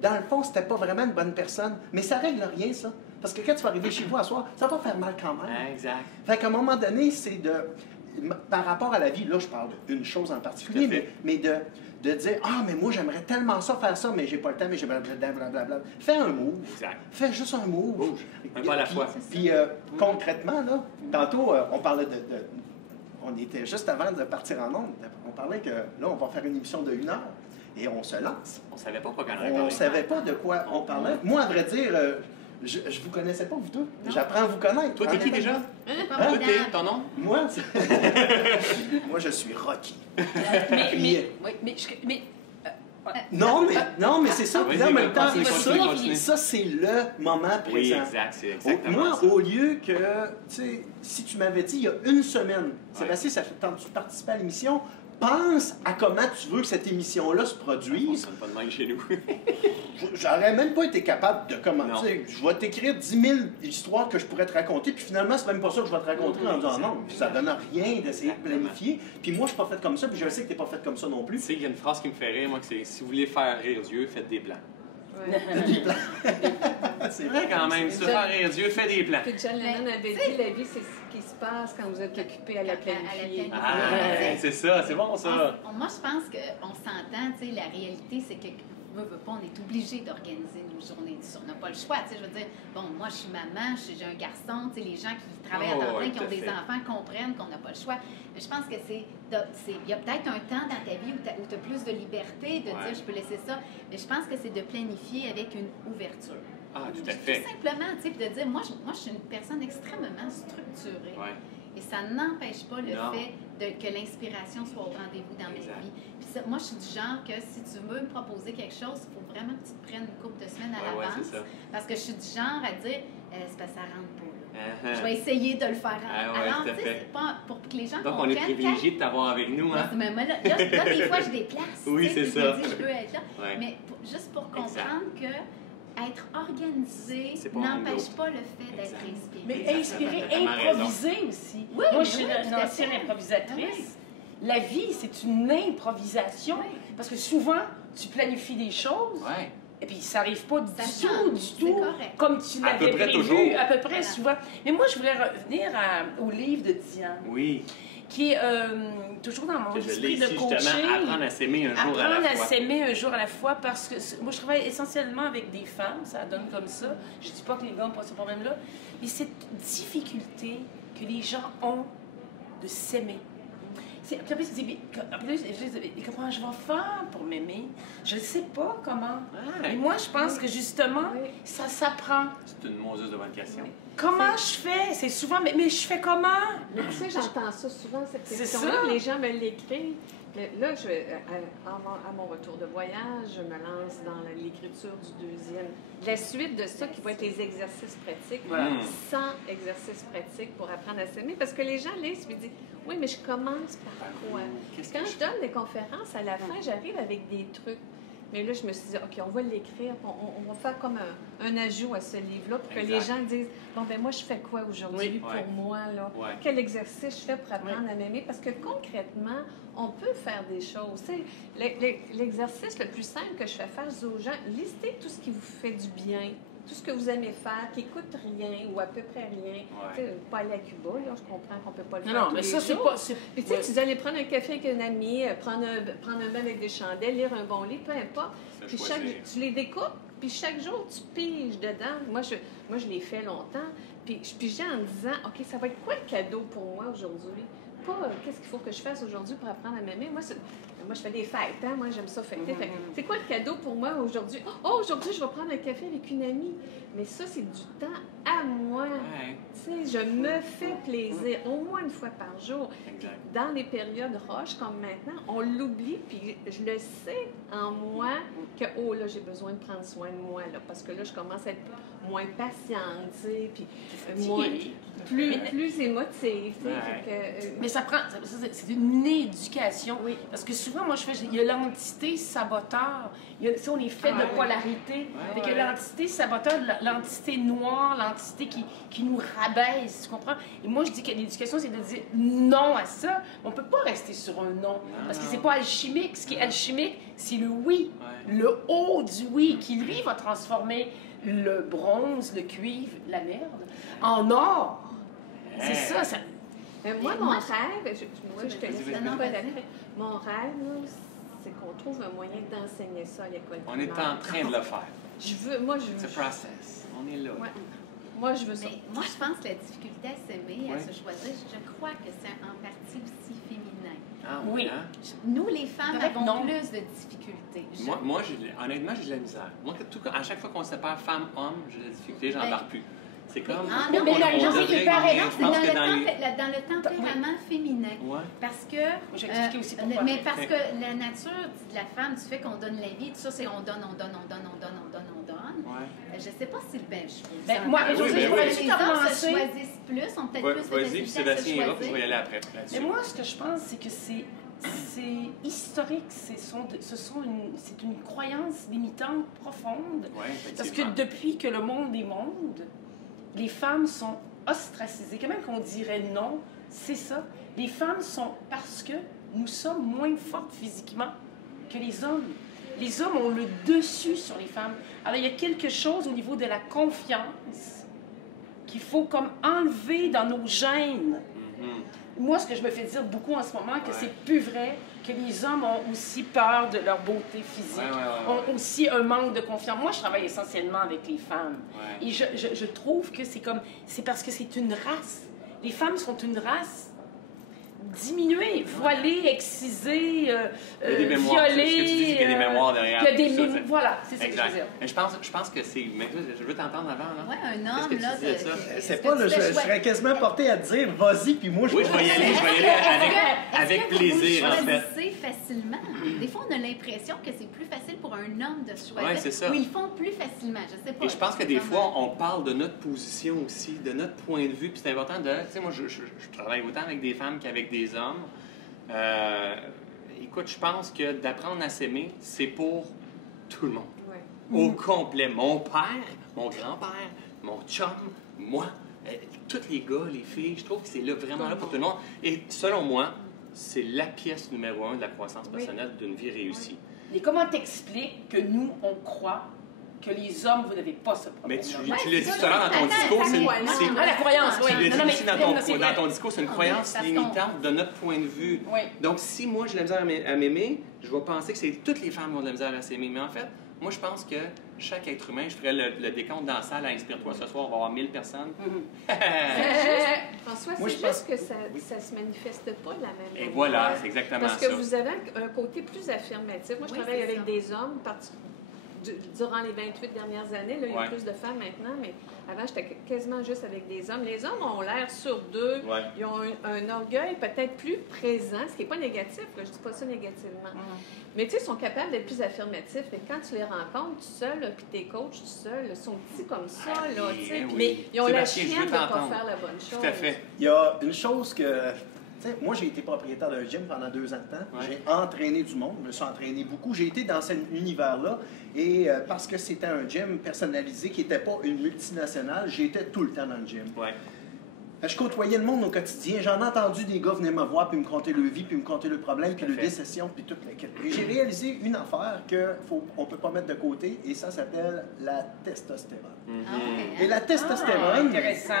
Dans le fond, c'était pas vraiment une bonne personne, mais ça règle rien, ça. Parce que quand tu vas arriver chez vous à soir, ça va faire mal quand même. Exact. Fait qu'à un moment donné, c'est de... Par rapport à la vie, là, je parle d'une chose en particulier, Tout à fait. mais de dire, mais moi, j'aimerais tellement ça, faire ça, mais j'ai pas le temps, mais j'ai blablabla. Fais un move. Exact. Fais juste un move. Bouge. Un pas à la Puis- fois. Puis concrètement, là, tantôt, on parlait on était juste avant de partir en ondes. On parlait que là, on va faire une émission de 1 heure et on se lance. On savait pas quoi qu'on allait On ne parler. savait pas de quoi on parlait. Moi, à vrai dire, je vous connaissais pas, vous deux. J'apprends à vous connaître. Toi, t'es qui déjà? Pas Hein? Toi, évident. t'es ton nom? Moi, moi, je suis Rocky. Non, mais c'est ça. Puis là, en même temps, Vas-y, continue. ça, c'est le moment présent. Oui, exact. C'est exactement Moi, ça. au lieu que, tu sais, si tu m'avais dit il y a une semaine, Sébastien, ça fait tant que tu participes à l'émission, pense à comment tu veux que cette émission-là se Ça produise. fonctionne pas de même chez nous. J'aurais même pas été capable de Non. commenter. Je vais t'écrire 10 000 histoires que je pourrais te raconter, puis finalement, c'est même pas ça que je vais te raconter en disant non. Ça donne rien d'essayer de planifier. Puis moi, je suis pas fait comme ça, puis je sais que t'es pas fait comme ça non Tu plus. sais, il y a une phrase qui me fait rire, moi, que c'est si vous voulez faire rire Dieu, faites des plans. C'est vrai quand même, si tu veux faire rire Dieu, fais des plans. Puis John Lennon avait dit, la vie, c'est ce qui se passe quand vous êtes occupé à la planifier. Ah, c'est ça, c'est bon ça. Moi, je pense qu'on s'entend, tu sais, la réalité, c'est que veut pas, on est obligé d'organiser nos journées. On n'a pas le choix, tu sais, je veux dire, bon, moi, je suis maman, j'ai un garçon, tu sais, les gens qui travaillent à temps plein, qui ont des enfants, comprennent qu'on n'a pas le choix. Mais je pense que il y a peut-être un temps dans ta vie où tu as plus de liberté, de dire, je peux laisser ça, mais je pense que c'est de planifier avec une ouverture. Ah, tout à fait. Tout simplement, tu sais, de dire, moi, je suis une personne extrêmement structurée. Ouais. Et ça n'empêche pas le Non. fait que l'inspiration soit au rendez-vous dans ma vie. Puis ça, moi, je suis du genre que si tu veux me proposer quelque chose, il faut vraiment que tu te prennes une couple de semaines à l'avance. c'est ça. Parce que je suis du genre à dire, c'est parce que ça rentre pas. Là. Uh-huh. Je vais essayer de le faire. Alors, tout à tu sais, fait. c'est pas pour que les gens Donc, on comprennent. est privilégié de t'avoir avec nous, hein? Mais là, des fois, je déplace. Oui, tu sais, c'est puis je ça. me dis, je peux être là. Ouais. Mais juste pour Exact. comprendre que être organisé C'est pas n'empêche un pas le fait d'être Exact. inspiré. Mais inspirer, T'as totalement raison. improviser aussi. Oui, Moi, mais je suis oui, une tout à ancienne fait. improvisatrice. Ah La vie, c'est une improvisation. Oui. Parce que souvent, tu planifies des choses. Ouais. Et puis, ça n'arrive pas Ça du change, tout, c'est du tout, correct. comme tu À peu l'avais près prévu, toujours. à peu près Voilà. souvent. Mais moi, je voulais revenir au livre de Diane, Oui. qui est toujours dans mon Que je esprit l'ai ici, de justement, coaching. apprendre à s'aimer un jour à Apprendre la à fois. s'aimer un jour à la fois, parce que moi, je travaille essentiellement avec des femmes, ça donne comme ça. Je dis pas que les gars n'ont pas ce problème-là. Et cette difficulté que les gens ont de s'aimer. Puis après, je dis, comment je vais faire pour m'aimer? Je ne sais pas comment. Ouais. Et moi, je pense que justement, Oui. ça s'apprend. C'est une moseuse de bonne question. Comment je fais? C'est souvent, mais je fais comment? Mais tu sais, j'entends ça souvent, cette C'est question-là. ça. Les gens me l'écrivent. Là, à mon retour de voyage, je me lance dans l'écriture du deuxième. La suite de ça, qui va être les exercices pratiques. Voilà. 100 exercices pratiques pour apprendre à s'aimer. Parce que les gens lisent et disent, oui, mais je commence par quoi? Qu'est-ce que Quand je je donne des conférences, à la fin, j'arrive avec des trucs. Mais là, je me suis dit, OK, on va l'écrire, on va faire comme un ajout à ce livre-là pour que les Exact. gens disent, bon, ben moi, je fais quoi aujourd'hui Oui. pour Ouais. moi, là? Ouais. Quel exercice je fais pour apprendre à m'aimer? Parce que concrètement, on peut faire des choses. Tu sais, l'exercice le plus simple que je fais faire aux gens, listez tout ce qui vous fait du bien, tout ce que vous aimez faire, qui coûte rien ou à peu près rien. Tu sais, pas aller à Cuba, là, je comprends qu'on peut pas le faire. Non, tous mais les ça, c'est jours. pas. Puis tu sais, tu dis aller prendre un café avec un ami, prendre un bain avec des chandelles, lire un bon livre, peu importe. Se Puis choisir. tu les découpes, puis chaque jour, tu piges dedans. Moi, je l'ai fait longtemps. Puis je pigeais en me disant, OK, ça va être quoi le cadeau pour moi aujourd'hui? Pas qu'est-ce qu'il faut que je fasse aujourd'hui pour apprendre à m'aimer. Moi, je fais des fêtes, hein? Moi, j'aime ça fêter. Fait que, c'est quoi le cadeau pour moi aujourd'hui? Oh, aujourd'hui, je vais prendre un café avec une amie. Mais ça, c'est du temps à moi. Ouais. Tu sais, je me fais plaisir au moins une fois par jour. Exact. Dans les périodes roches comme maintenant, on l'oublie, puis je le sais en moi que, oh là, j'ai besoin de prendre soin de moi, là, parce que là, je commence à être moins patiente, tu sais, puis moins, plus émotive, tu sais. Ouais. Fait que, Mais ça prend. C'est une éducation. Oui. Parce que souvent, moi, il y a l'entité saboteur. Tu sais, on est fait de polarité. Fait que l'entité saboteur, l'entité noire, l'entité qui nous rabaisse, tu comprends? Et moi, je dis que l'éducation, c'est de dire non à ça. On peut pas rester sur un non. Parce que c'est pas alchimique. Ce qui est alchimique, c'est le oui. Ouais. Le haut du oui, qui, lui, va transformer le bronze, le cuivre, la merde, en or. C'est ça, ça. moi, Mais mon moi, rêve, moi, je te laisse vas-y, un vas-y. peu d'après. Mon rêve, là, c'est qu'on trouve un moyen d'enseigner ça à l'école On est primaire. en train de le faire. Moi, je C'est veux. un process. On est là. Ouais. Moi, je veux ça. Mais moi, je pense que la difficulté à s'aimer, à Ouais. se choisir, je crois que c'est en partie aussi féminin. Ah, Oui. Hein? Nous, les femmes, Peut-être avons non. plus de difficultés. Moi honnêtement, j'ai de la misère. Moi, à chaque fois qu'on sépare femme-homme, j'ai de la difficulté, j'en Ben, barre plus. C'est comme. Ah, Mais non, dans mais le non, genre, c'est il pareil. paraît, Non, je c'est pense dans que le dans les- dans le tempérament féminin. Ouais. Parce que. J'ai expliqué aussi pourquoi. Mais parce que la nature de la femme, du fait qu'on donne la vie, tout ça, c'est on donne, on donne, on donne, on donne, on donne, on donne. Ouais. Je sais pas si le bench. Ben, moi, aujourd'hui, je pourrais les tout hommes commencer. se choisissent plus, ont peut-être plus de Vas-y, puis facilité à se Sébastien ira, puis je vais y choisir. aller après. là-dessus. Mais moi, ce que je pense, c'est que c'est c'est historique, c'est une croyance limitante profonde. Ouais, Parce que effectivement. depuis que le monde est monde, les femmes sont ostracisées. Quand même qu'on dirait non, c'est ça. Les femmes sont parce que nous sommes moins fortes physiquement que les hommes. Les hommes ont le dessus sur les femmes. Alors, il y a quelque chose au niveau de la confiance qu'il faut comme enlever dans nos gènes. Moi, ce que je me fais dire beaucoup en ce moment, que c'est plus vrai, que les hommes ont aussi peur de leur beauté physique, ont aussi un manque de confiance. Moi, je travaille essentiellement avec les femmes. Et je trouve que c'est parce que c'est une race. Les femmes sont une race diminuée, voilée, excisée, Il y a des mémoires, violée. c'est ce que tu dis, qu'il y a des mémoires derrière. Il y a des tout ça, mémoires. Voilà, c'est ça que je veux dire. Mais je pense que c'est... Mais je veux t'entendre avant, là. Oui, un Qu'est-ce homme, que tu là... disais de ça? C'est pas, là, je serais quasiment porté à te dire, vas-y, puis moi, Oui, je vais y aller avec plaisir, en fait. Vous choisissez facilement. Des fois, on a l'impression que c'est plus facile pour un homme de se choisir. Ouais, c'est ça. Ou ils font plus facilement, je sais pas. Et je pense que des fois, on parle de notre position aussi, de notre point de vue, puis c'est important de... Tu sais, moi, je travaille autant avec des femmes qu'avec des hommes. Écoute, je pense que d'apprendre à s'aimer, c'est pour tout le monde. Au complet. Mon père, mon grand-père, mon chum, moi, tous les gars, les filles, je trouve que c'est là, vraiment là pour tout le monde. Et selon moi, c'est la pièce numéro 1 de la croissance personnelle d'une vie réussie. Et comment t'expliques que nous, on croit que les hommes, vous n'avez pas ce problème? Mais tu l'as dit tout à l'heure dans ton discours, c'est... Ah, la croyance, oui. Tu l'as dit aussi c'est dans ton discours, c'est une croyance parce qu'on- limitante de notre point de vue. Oui. Donc, si moi, j'ai de la misère à m'aimer, je vais penser que c'est toutes les femmes qui ont de la misère à s'aimer. Mais en fait, moi, je pense que chaque être humain, je ferais le décompte dans la salle à Inspire-toi ce soir, on va avoir 1000 personnes. François, Moi, c'est je juste que ça se manifeste pas de la même manière. Et voilà, c'est exactement Parce ça. que vous avez un côté plus affirmatif. Moi, je Oui, travaille c'est avec ça. des hommes durant les 28 dernières années. Là, il y a Ouais. plus de femmes maintenant, mais avant, j'étais quasiment juste avec des hommes. Les hommes ont l'air sur d'eux. Ouais. Ils ont un orgueil peut-être plus présent, ce qui n'est pas négatif. Là, je ne dis pas ça négativement. Mais tu sais, ils sont capables d'être plus affirmatifs. Et quand tu les rencontres tout seul, là, puis tes coachs tout seul, ils sont petits comme ça. Là, tu sais, oui. mais ils ont la Sébastien, je veux chienne de ne pas t'entendre. faire la bonne chose. Tout à fait. Il y a une chose que... tu sais, moi, j'ai été propriétaire d'un gym pendant 2 ans de temps. Ouais. J'ai entraîné du monde, je me suis entraîné beaucoup. J'ai été dans cet univers-là et parce que c'était un gym personnalisé qui n'était pas une multinationale, j'étais tout le temps dans le gym. Ouais. Je côtoyais le monde au quotidien. J'en ai entendu des gars venir me voir puis me conter leur vie, puis me conter leurs problèmes, puis leurs décessions, puis toute la quête. Et j'ai réalisé une affaire qu'on ne peut pas mettre de côté et ça s'appelle la testostérone. Ah, ok. Et la testostérone, intéressant.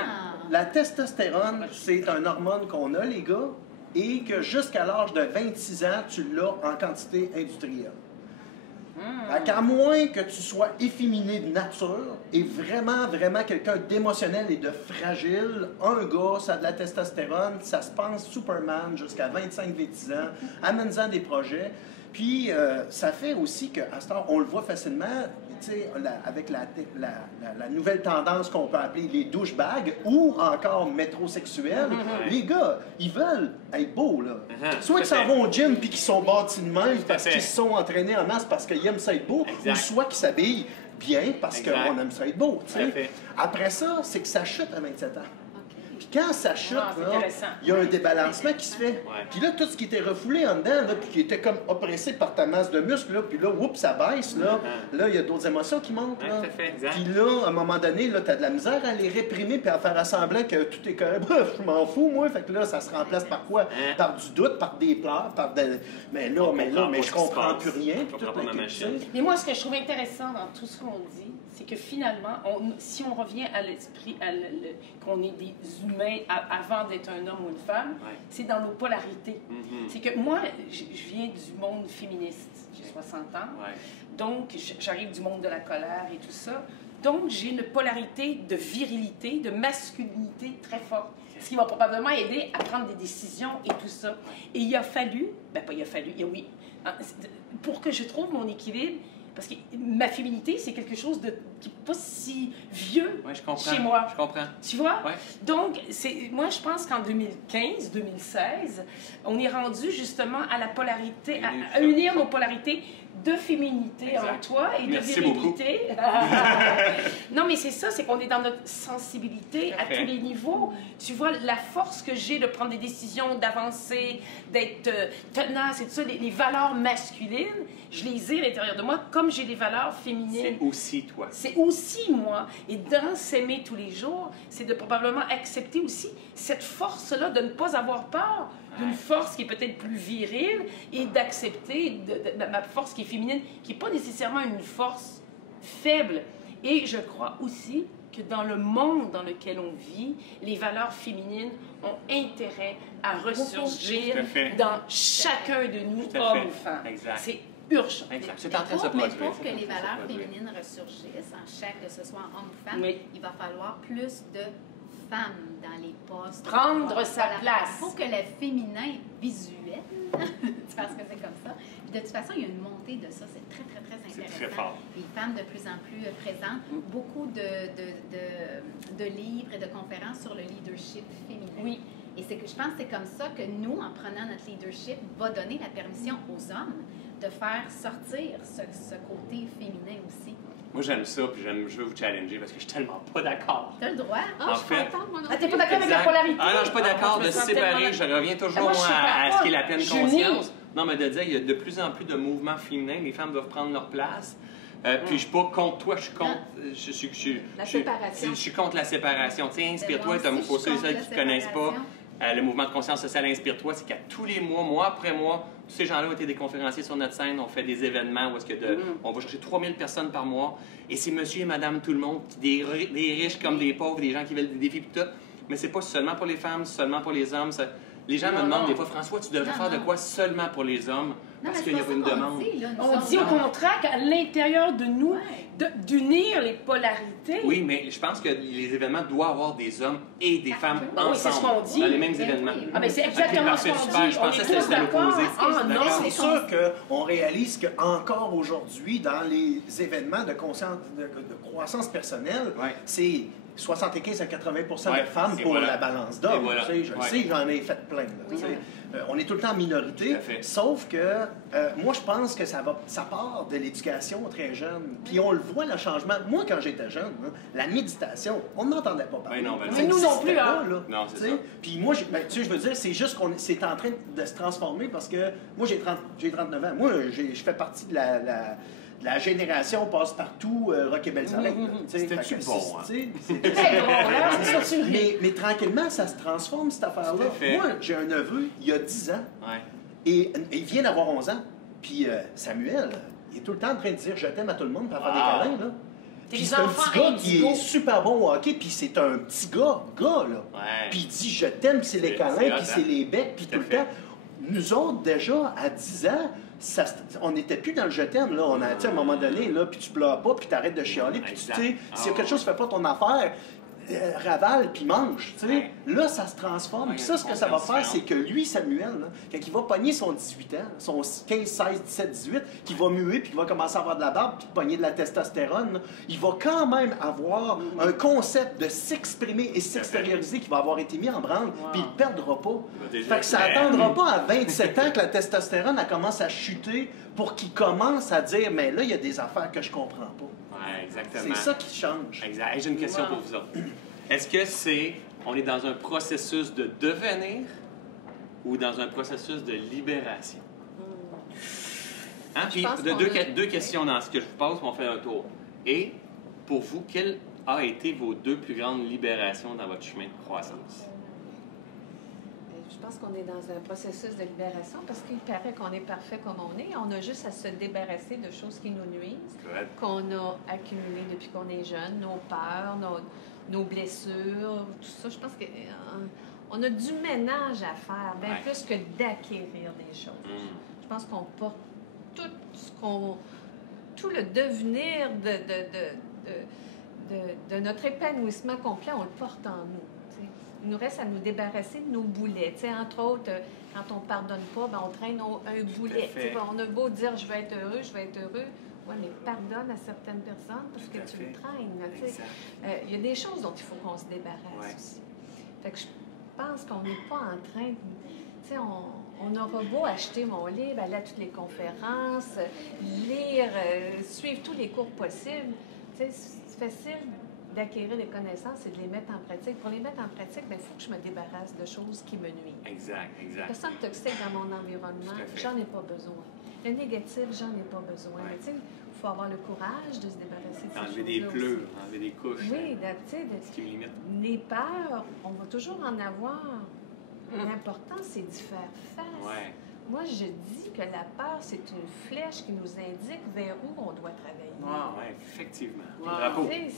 la testostérone, c'est un hormone qu'on a, les gars, et que jusqu'à l'âge de 26 ans, tu l'as en quantité industrielle. À moins que tu sois efféminé de nature et vraiment, vraiment quelqu'un d'émotionnel et de fragile, un gars, ça a de la testostérone, ça se pense Superman jusqu'à 25-26 ans, amène-en des projets. Puis, ça fait aussi qu'à ce temps, on le voit facilement, tu sais, avec la nouvelle tendance qu'on peut appeler les douchebags ou encore métrosexuels, les gars, ils veulent être beaux, là. Soit qu'ils s'en vont au gym puis qu'ils sont bâtis de même parce qu'ils se sont entraînés en masse parce qu'ils aiment ça être beau, Exact. ou soit qu'ils s'habillent bien parce Exact. qu'on aime ça être beau, tu Tout à sais. fait. Après ça, c'est que ça chute à 27 ans. Puis quand ça chute, c'est là, intéressant. il y a un débalancement qui se fait. Puis là, tout ce qui était refoulé en dedans, là, puis qui était comme oppressé par ta masse de muscles, là, puis là, oups, ça baisse, là. Là, il y a d'autres émotions qui montent, Ouais, là. tout à fait, exact. Puis là, à un moment donné, là, t'as de la misère à les réprimer puis à faire semblant que tout est correct. Bref, je m'en fous, moi. Fait que là, ça se remplace par quoi? Par du doute, par des pleurs, par de... Mais je comprends plus rien. Je puis comprends tout, pas ma tu machine. sais. Mais moi, ce que je trouve intéressant dans tout ce qu'on dit, c'est que finalement, si on revient à l'esprit, qu'on est des humains avant d'être un homme ou une femme, c'est dans nos polarités. C'est que moi, je viens du monde féministe. J'ai 60 ans. Donc, j'arrive du monde de la colère et tout ça. Donc, j'ai une polarité de virilité, de masculinité très forte. Ce qui m'a probablement aidé à prendre des décisions et tout ça. Et il a fallu, pour que je trouve mon équilibre, parce que ma féminité, c'est quelque chose qui n'est pas si vieux Ouais, je comprends. chez moi. Je comprends. Tu vois? Ouais. Donc, moi, je pense qu'en 2015, 2016, on est rendu justement à la polarité, à unir nos polarités de féminité Exact. en toi et Merci de virilité. Non, mais c'est ça, c'est qu'on est dans notre sensibilité à tous les niveaux. Tu vois, la force que j'ai de prendre des décisions, d'avancer, d'être tenace et tout ça, les valeurs masculines, je les ai à l'intérieur de moi, comme j'ai des valeurs féminines. C'est aussi toi. C'est aussi moi. Et dans s'aimer tous les jours, c'est de probablement accepter aussi cette force-là, de ne pas avoir peur d'une force qui est peut-être plus virile et d'accepter ma force qui est féminine, qui n'est pas nécessairement une force faible. Et je crois aussi que dans le monde dans lequel on vit, les valeurs féminines ont intérêt à ressurgir dans chacun de nous, hommes ou femmes. Exact. C'est urgent. Exact. C'est en train de se Mais produire. pour que les valeurs féminines ressurgissent, que ce soit homme ou femme, Oui. il va falloir plus de femmes dans les postes. Prendre sa place. Il faut que le féminin visuel, parce que c'est comme ça. De toute façon, il y a une montée de ça, c'est très, très, très intéressant. C'est très fort. Les femmes de plus en plus présentes, beaucoup de livres et de conférences sur le leadership féminin. Oui. Et je pense que c'est comme ça que nous, en prenant notre leadership, va donner la permission aux hommes de faire sortir ce côté féminin aussi. Moi, j'aime ça, puis je veux vous challenger parce que je suis tellement pas d'accord. T'as le droit. Ah, En je suis fait- contente, moi non Ah, t'es plus. pas d'accord avec la polarité? Ah non, je suis pas d'accord je de me se sens séparer. tellement- Je reviens toujours moi, je suis à ce qui est la pas pleine d'accord. conscience. Non, mais de dire qu'il y a de plus en plus de mouvements féminins, les femmes doivent prendre leur place. Puis je suis pas contre toi, je suis contre. La séparation. Je suis contre la séparation. Tu sais, inspire-toi, moi aussi, pour je ceux et suis celles contre qui la ne connaissent pas. séparation. Le mouvement de conscience sociale Inspire-toi, c'est qu'à tous les mois après mois, tous ces gens-là ont été des conférenciers sur notre scène, on fait des événements où est-ce que on va chercher 3000 personnes par mois, et c'est monsieur et madame tout le monde, des riches comme des pauvres, des gens qui veulent des défis et tout. Mais c'est pas seulement pour les femmes, seulement pour les hommes. Les gens me demandent des fois, François, tu devrais faire de quoi seulement pour les hommes? Parce qu'il y a une demande. On dit au contraire qu'à l'intérieur de nous, d'unir les polarités. Oui, mais je pense que les événements doivent avoir des hommes et des femmes oui, c'est ce qu'on ensemble, dit. dans les mêmes Ben événements. oui. Ah, mais c'est exactement ce qu'on super. dit. Je On pensais est que c'était tous d'accord. l'opposé. Ah non, C'est sûr qu'on réalise qu'encore aujourd'hui, dans les événements de croissance personnelle, Ouais. c'est 75 à 80 Ouais, de femmes et pour voilà. la balance Et d'hommes. voilà. Tu sais, je le Ouais. sais, j'en ai fait plein. Là, tu sais. On est tout le temps en minorité, Tout à fait. sauf que moi, je pense que ça part de l'éducation très jeune. Puis on le voit, le changement. Moi, quand j'étais jeune, hein, la méditation, on n'entendait pas parler. Ben non, ben Ça non. Mais nous non existait plus, hein. pas, là. Non, c'est Tu sais. ça. Puis moi, tu sais, je veux dire, c'est juste qu'on c'est en train de se transformer parce que moi, j'ai 39 ans. Moi, je fais partie de la génération passe-partout, Rock et Belles-Oreilles. C'était-tu bon, hein? C'était Très bon, hein? C'est ça, tu le dis. mais tranquillement, ça se transforme, cette affaire-là. Tout à fait. Moi, j'ai un neveu, il a 10 ans, Ouais. et il vient d'avoir 11 ans. Puis Samuel, il est tout le temps en train de dire « je t'aime » à tout le monde, puis à faire des Wow. câlins, là. Des Puis c'est un enfants petit gars indigos. qui est super bon au hockey, puis c'est un petit gars, là. Ouais. Puis il dit « je t'aime », puis c'est les C'est câlins, hot, puis c'est hein? les becs, puis Tout à tout le fait. temps. Nous autres, déjà, à 10 ans, on n'était plus dans le je t'aime, là. On a, tu sais, à un moment donné, là, puis tu pleures pas, puis t'arrêtes de chialer, puis tu Exact. sais, s'il y a Ah, quelque chose qui fait pas ton affaire, ravale puis mange, tu sais. Ouais. Là, ça se transforme. Ouais, Puis il y a ça, une ce que ça va faire, conscience c'est que lui, Samuel, là, quand il va pogner son 18 ans, son 15, 16, 17, 18, qu'il va muer, puis qu'il va commencer à avoir de la barbe, puis pogner de la testostérone, là, il va quand même avoir un concept de s'exprimer et s'extérioriser qui va avoir été mis en branle, puis il ne perdra pas. va déjà Fait que ça faire. n'attendra pas à 27 ans que la testostérone elle commence à chuter pour qu'il commence à dire « mais là, il y a des affaires que je comprends pas Ouais, ». exactement. C'est ça qui change. Exact. Hey, j'ai une question pour vous autres. Est-ce que on est dans un processus de devenir ou dans un processus de libération? Hein? Puis pense qu'on deux questions dans ce que je vous pose, puis on fait un tour. Et pour vous, quelle a été vos deux plus grandes libérations dans votre chemin de croissance? Je pense qu'on est dans un processus de libération parce qu'il paraît qu'on est parfait comme on est. On a juste à se débarrasser de choses qui nous nuisent, Good. qu'on a accumulées depuis qu'on est jeune, nos peurs, nos blessures, tout ça. Je pense qu'on a du ménage à faire, bien Ouais. plus que d'acquérir des choses. Je pense qu'on porte tout le devenir de notre épanouissement complet, on le porte en nous. T'sais. Il nous reste à nous débarrasser de nos boulets. T'sais, entre autres, quand on ne pardonne pas, ben, on traîne un boulet. fait. T'sais, on a beau dire « je vais être heureux », Oui, mais pardonne à certaines personnes parce que tu le traînes. Il y a des choses dont il faut qu'on se débarrasse aussi. Fait que je pense qu'on n'est pas en train de... Tu sais, on aura beau acheter mon livre, aller à toutes les conférences, lire, suivre tous les cours possibles. Tu sais, c'est facile d'acquérir des connaissances et de les mettre en pratique. Pour les mettre en pratique, il faut que je me débarrasse de choses qui me nuisent. Exact. Personne toxique dans mon environnement, j'en ai pas besoin. Le négatif, j'en ai pas besoin. Mais tu sais, il faut avoir le courage de se débarrasser de ces choses-là. Enlever des pleurs, enlever des couches. Oui, tu sais, ce qui me limite. Les peurs, on va toujours en avoir. L'important, c'est d'y faire face. Ouais. Moi, je dis que la peur, c'est une flèche qui nous indique vers où on doit travailler. Oui, effectivement. Tu sais,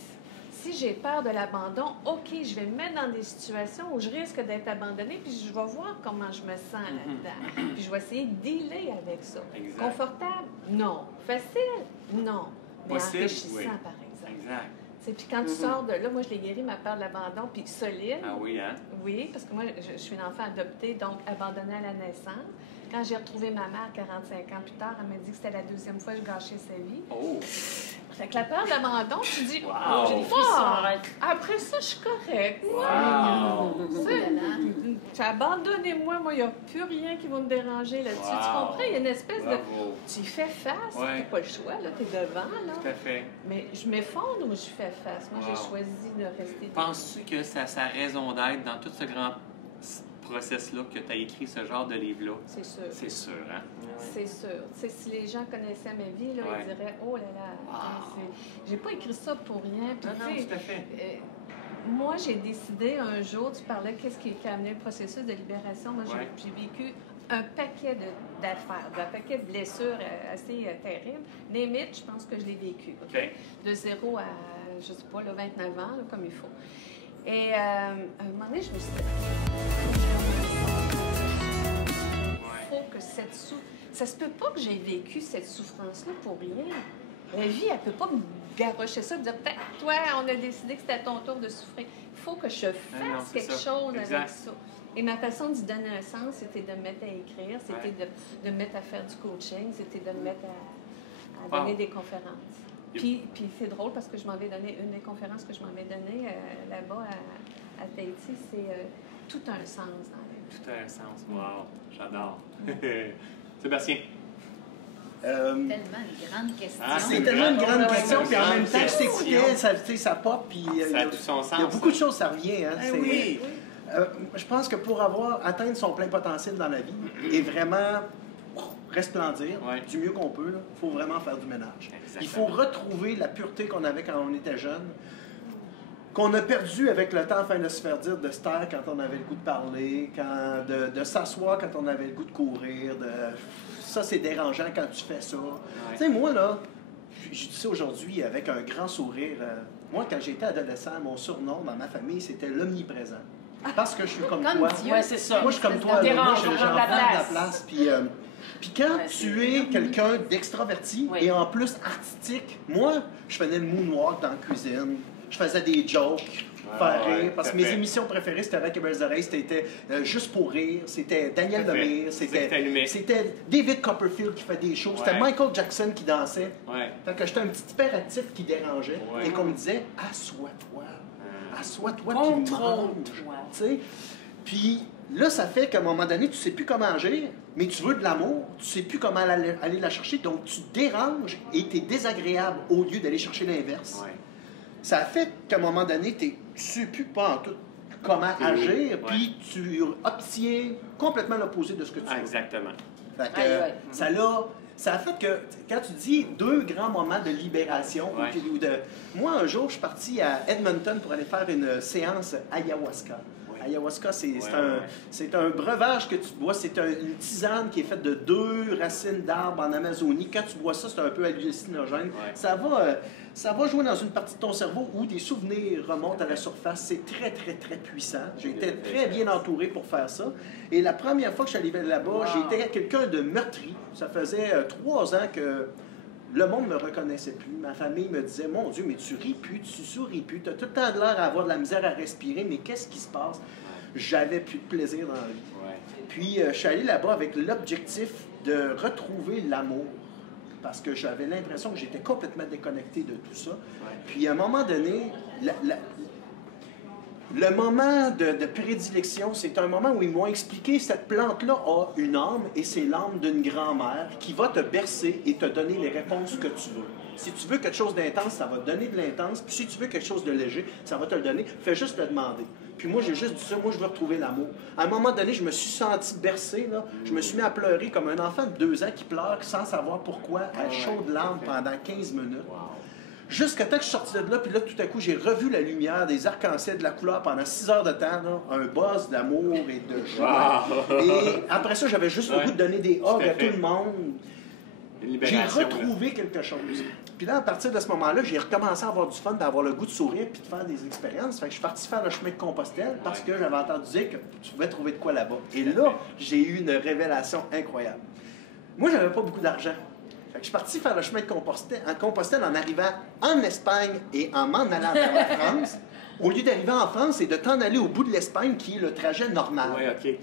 si j'ai peur de l'abandon, OK, je vais me mettre dans des situations où je risque d'être abandonnée, puis je vais voir comment je me sens là-dedans. Puis je vais essayer de dealer avec ça. Exact. Confortable? Non. Facile? Non. Mais Possible? enrichissant, Oui. par exemple. Exact. Puis quand tu sors de là, moi, je l'ai guéri, ma peur de l'abandon, puis solide. Ah oui, hein? Oui, parce que moi, je suis une enfant adoptée, donc abandonnée à la naissance. Quand j'ai retrouvé ma mère 45 ans plus tard, elle m'a dit que c'était la deuxième fois que je gâchais sa vie. Oh! Fait que la peur de l'abandon, tu dis, Wow. J'ai des frissons, arrête. après ça, je suis correcte. Wow! Abandonnez-moi, moi, il n'y a plus rien qui va me déranger là-dessus. Wow. Tu comprends? Il y a une espèce Bravo. de... Tu y fais face, Ouais. t'as pas le choix, là, t'es devant, là. Tout à fait. Mais je m'effondre ou je fais face? Moi, Wow. j'ai choisi de rester... Penses-tu que ça a sa raison d'être dans tout ce grand process-là que tu as écrit ce genre de livre-là? C'est sûr. C'est sûr, hein? C'est sûr. Tu sais, si les gens connaissaient ma vie, là, Ouais. ils diraient « Oh là là, j'ai pas écrit ça pour rien. » Puis, Non, tu sais, tout à fait. moi, j'ai décidé un jour, tu parlais qu'est-ce qui a amené le processus de libération. Moi, Ouais. j'ai vécu un paquet d'affaires, un paquet de blessures assez terribles. Limite, je pense que je l'ai vécu. OK. De 0 à, je sais pas, là, 29 ans, là, comme il faut. Et à un moment donné, je me suis dit, faut que cette ça se peut pas que j'ai vécu cette souffrance-là pour rien. La vie, elle peut pas me garrocher ça et dire, toi, on a décidé que c'était à ton tour de souffrir. Il faut que je fasse quelque chose Exact. avec ça. Et ma façon d'y donner un sens, c'était de me mettre à écrire, c'était de me mettre à faire du coaching, c'était de me mettre à donner des conférences. Puis c'est drôle parce que je m'en vais donner une des conférences que je m'en vais donner là-bas à Tahiti, c'est tout un sens dans la vie. Tout a un sens. Wow! J'adore. Sébastien? Tellement une grande question. Ah, C'est tellement une grande question, puis en même temps, je question. t'écoutais, ça pop, puis Ça a tout son sens. il y a beaucoup de choses, ça revient. Hein, Eh oui! Je pense que pour atteindre son plein potentiel dans la vie et vraiment resplendir du mieux qu'on peut, il faut vraiment faire du ménage. Exactement. Il faut retrouver la pureté qu'on avait quand on était jeune, qu'on a perdu avec le temps afin de se faire dire de se taire quand on avait le goût de parler, de s'asseoir quand on avait le goût de courir. Ça, c'est dérangeant quand tu fais ça. Tu sais, moi, là, je dis ça aujourd'hui avec un grand sourire. Moi, quand j'étais adolescent, mon surnom dans ma famille, c'était l'omniprésent. Parce que je suis comme toi. Dieu. Ouais, c'est ça. Moi, je suis comme toi. Là, moi, j'en prends de la place. Puis quand tu es quelqu'un d'extraverti et en plus artistique, moi, je faisais le moonwalk dans la cuisine. Je faisais des jokes, faire rire, parce que mes émissions préférées, c'était Avec et Belles Oreilles, c'était Juste pour rire, c'était Daniel Lemire, c'était David Copperfield qui fait des shows, c'était Michael Jackson qui dansait. Fait que j'étais un petit hyperactif qui dérangeait et qu'on me disait « Assois-toi, assois-toi, puis mange. » Tu sais? Puis là, ça fait qu'à un moment donné, tu sais plus comment agir, mais tu veux de l'amour, tu sais plus comment aller la chercher, donc tu déranges et tu es désagréable au lieu d'aller chercher l'inverse. Ça fait qu'à un moment donné, tu ne sais plus pas en tout comment agir, puis tu obtiens complètement l'opposé de ce que tu veux. Exactement. Fait que, ça a fait que, quand tu dis deux grands moments de libération, moi, un jour, je suis parti à Edmonton pour aller faire une séance ayahuasca. Ayahuasca, c'est un breuvage que tu bois, c'est une tisane qui est faite de 2 racines d'arbres en Amazonie. Quand tu bois ça, c'est un peu hallucinogène. Ça va jouer dans une partie de ton cerveau où des souvenirs remontent à la surface. C'est très, très, très puissant. J'ai été très bien entouré pour faire ça. Et la première fois que je suis arrivé là-bas, j'étais quelqu'un de meurtri. Ça faisait 3 ans que le monde ne me reconnaissait plus. Ma famille me disait « Mon Dieu, mais tu ris plus, tu souris plus, tu as tout le temps de l'air à avoir de la misère à respirer, mais qu'est-ce qui se passe? » J'avais plus de plaisir dans la vie. Puis, je suis allé là-bas avec l'objectif de retrouver l'amour. parce que j'avais l'impression que j'étais complètement déconnecté de tout ça. Puis à un moment donné, le moment de prédilection, c'est un moment où ils m'ont expliqué cette plante-là a une âme et c'est l'âme d'une grand-mère qui va te bercer et te donner les réponses que tu veux. Si tu veux quelque chose d'intense, ça va te donner de l'intense. Puis si tu veux quelque chose de léger, ça va te le donner. Fais juste le demander. Puis moi, j'ai juste dit ça. Moi, je veux retrouver l'amour. À un moment donné, je me suis senti bercé. Là. Je me suis mis à pleurer comme un enfant de 2 ans qui pleure sans savoir pourquoi, à chaudes larmes pendant 15 minutes. Jusqu'à temps que je suis sorti de là, puis là, tout à coup, j'ai revu la lumière, des arcs-en-ciel, de la couleur pendant 6 heures de temps, là, un buzz d'amour et de joie. Et après ça, j'avais juste le goût de donner des hugs à tout le monde. J'ai retrouvé quelque chose. Puis là, à partir de ce moment-là, j'ai recommencé à avoir du fun, d'avoir le goût de sourire puis de faire des expériences. Fait que je suis parti faire le chemin de Compostelle parce que j'avais entendu dire que tu pouvais trouver de quoi là-bas. Et là, j'ai eu une révélation incroyable. Moi, j'avais pas beaucoup d'argent. Fait que je suis parti faire le chemin de Compostelle en arrivant en Espagne et en m'en allant vers la France, au lieu d'arriver en France et de t'en aller au bout de l'Espagne, qui est le trajet normal. Oui, OK.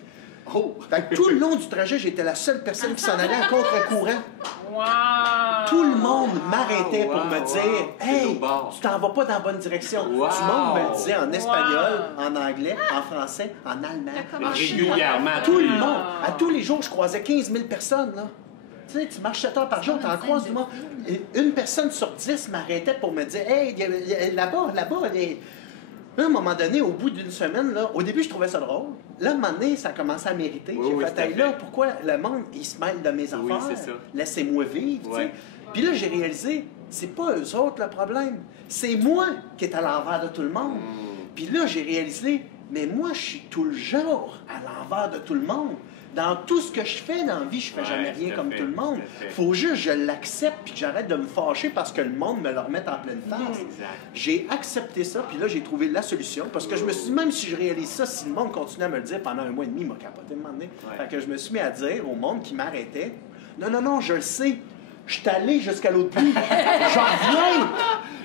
Oh! Fait que tout le long du trajet, j'étais la seule personne qui s'en allait à contre-courant. Wow! Tout le monde m'arrêtait pour me dire « Hey, tu t'en vas pas dans la bonne direction. Tout le monde me le disait en espagnol, en anglais, en français, en allemand, en chinois. Régulièrement. Tout le monde. À tous les jours, je croisais 15 000 personnes, là. Tu sais, tu marches 7 heures par jour, tu en croises du monde. Une personne sur 10 m'arrêtait pour me dire « Hey, là-bas, Là, à un moment donné, au bout d'une semaine, là, au début, je trouvais ça drôle. Là, à un moment donné, ça a commencé à mériter. J'ai fait, hey, là, pourquoi le monde, il se mêle de mes affaires? Laissez-moi vivre, tu sais. Puis là, j'ai réalisé, c'est pas eux autres le problème. C'est moi qui est à l'envers de tout le monde. Puis là, j'ai réalisé, mais moi, je suis tout le jour à l'envers de tout le monde. Dans tout ce que je fais dans la vie, je fais jamais rien comme tout le monde. Faut juste que je l'accepte puis que j'arrête de me fâcher parce que le monde me le remette en pleine face. J'ai accepté ça, puis là, j'ai trouvé la solution. Parce que je me suis dit, même si je réalise ça, si le monde continue à me le dire pendant 1 mois et demi, il m'a capoté de moment donné. Fait que je me suis mis à dire au monde qui m'arrêtait, non, je le sais. Je suis allé jusqu'à l'autre bout. J'en reviens.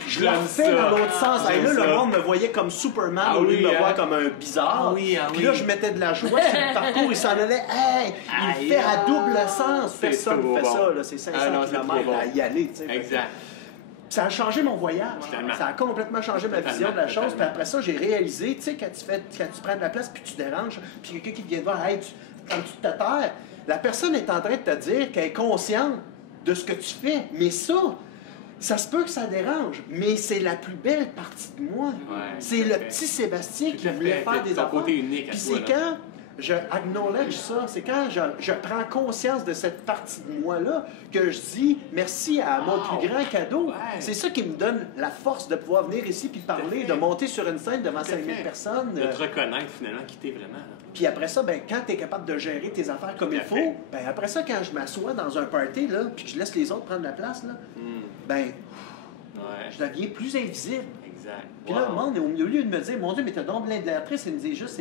Je l'ai fait dans l'autre sens. Et là, le monde me voyait comme Superman au lieu de me voir comme un bizarre. Puis là, je mettais de la joie sur le parcours. Il s'en allait. Hey, il fait à double sens. Personne ne fait ça. C'est 500 km à y aller. Exact. Ça a changé mon voyage. Ça a complètement changé ma vision de la chose. Puis après ça, j'ai réalisé, tu sais, quand tu prends de la place puis tu déranges, puis quelqu'un qui vient te voir, hey, quand tu te terres, la personne est en train de te dire qu'elle est consciente de ce que tu fais. Mais ça se peut que ça dérange, mais c'est la plus belle partie de moi. C'est le petit Sébastien qui voulait faire des affaires. Puis c'est quand je acknowledge ça, c'est quand je prends conscience de cette partie de moi-là que je dis merci à mon plus grand cadeau. C'est ça qui me donne la force de pouvoir venir ici puis parler, de monter sur une scène devant 5000 personnes. De te reconnaître finalement qui t'es vraiment. Puis après ça, ben, quand tu es capable de gérer tes affaires comme il faut, ben, après ça, quand je m'assois dans un party, là, puis que je laisse les autres prendre la place, là, ben, je deviens plus invisible. Exact. Puis là, le monde, au lieu de me dire, mon Dieu, mais t'as donc plein d'actrices, il me dit juste,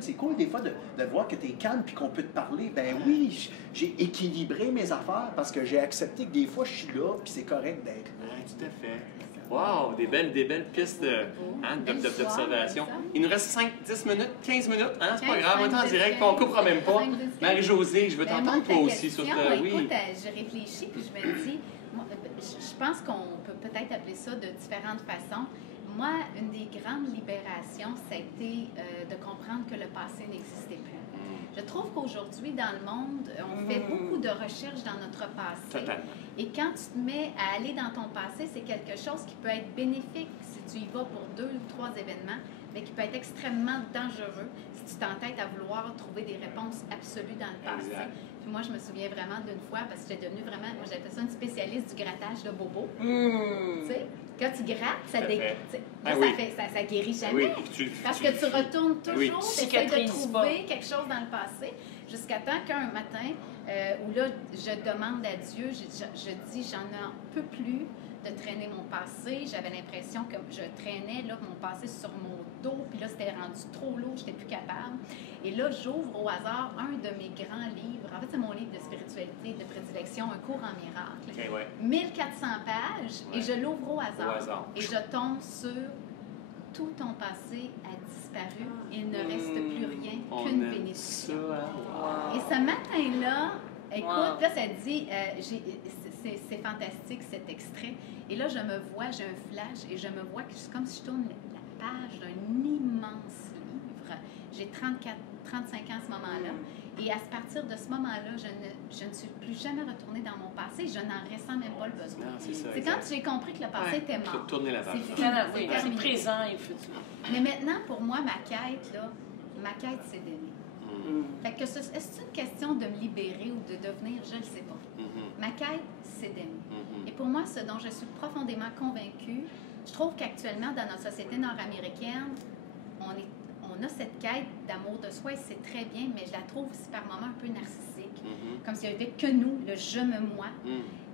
c'est cool des fois de voir que t'es calme puis qu'on peut te parler. Ben oui, j'ai équilibré mes affaires parce que j'ai accepté que des fois, je suis là, puis c'est correct d'être là. Oui, tout à fait. Wow, des belles pistes d'observation. Il nous reste 5-10 minutes, 15 minutes, hein? C'est pas grave, on est en direct, on ne coupera même pas. Marie-Josée, je veux t'entendre toi aussi sur ta... Écoute, je réfléchis puis je me dis, je pense qu'on peut peut-être appeler ça de différentes façons. Moi, une des grandes libérations, ça a été de comprendre que le passé n'existait plus. Je trouve qu'aujourd'hui, dans le monde, on fait beaucoup de recherches dans notre passé. Totalement. Et quand tu te mets à aller dans ton passé, c'est quelque chose qui peut être bénéfique si tu y vas pour 2 ou 3 événements, mais qui peut être extrêmement dangereux si tu t'entêtes à vouloir trouver des réponses absolues dans le passé. Exact. Puis moi, je me souviens vraiment d'une fois, parce que j'étais devenue vraiment, moi j'appelle ça une spécialiste du grattage de bobo. Tu sais, quand tu grattes, ça guérit jamais. Parce que tu retournes toujours, tu essaies de trouver quelque chose dans le passé, jusqu'à temps qu'un matin, où là, je demande à Dieu, je dis, j'en peux plus de traîner mon passé. J'avais l'impression que je traînais là, mon passé sur mon dos, puis là, c'était rendu trop lourd, j'étais plus capable. Et là, j'ouvre au hasard un de mes grands livres. En fait, c'est mon livre de spiritualité, de prédilection, Un cours en miracle. 1400 pages, et je l'ouvre au hasard. Et je tombe sur tout ton passé a disparu. Il ne reste plus rien qu'une bénédiction. Et ce matin-là, Écoute, Wow. là, ça dit, c'est fantastique cet extrait. Et là, je me vois, j'ai un flash et je me vois que c'est comme si je tourne la page d'un immense livre. J'ai 35 ans à ce moment-là. Et à partir de ce moment-là, je ne suis plus jamais retournée dans mon passé. Je n'en ressens même pas le besoin. Non, c'est ça. C'est quand j'ai compris que le passé était mort. Faut tourner la page. C'est fini, Oui, c'est c'est terminé. présent et futur. Mais maintenant, pour moi, ma quête, c'est d'aimer. Fait que est-ce une question de me libérer ou de devenir, je ne le sais pas. Ma quête, c'est d'aimer. Et pour moi, ce dont je suis profondément convaincue, je trouve qu'actuellement, dans notre société nord-américaine, on a cette quête d'amour de soi et c'est très bien, mais je la trouve aussi par moments un peu narcissique. Comme s'il n'y avait que nous, le je me moi.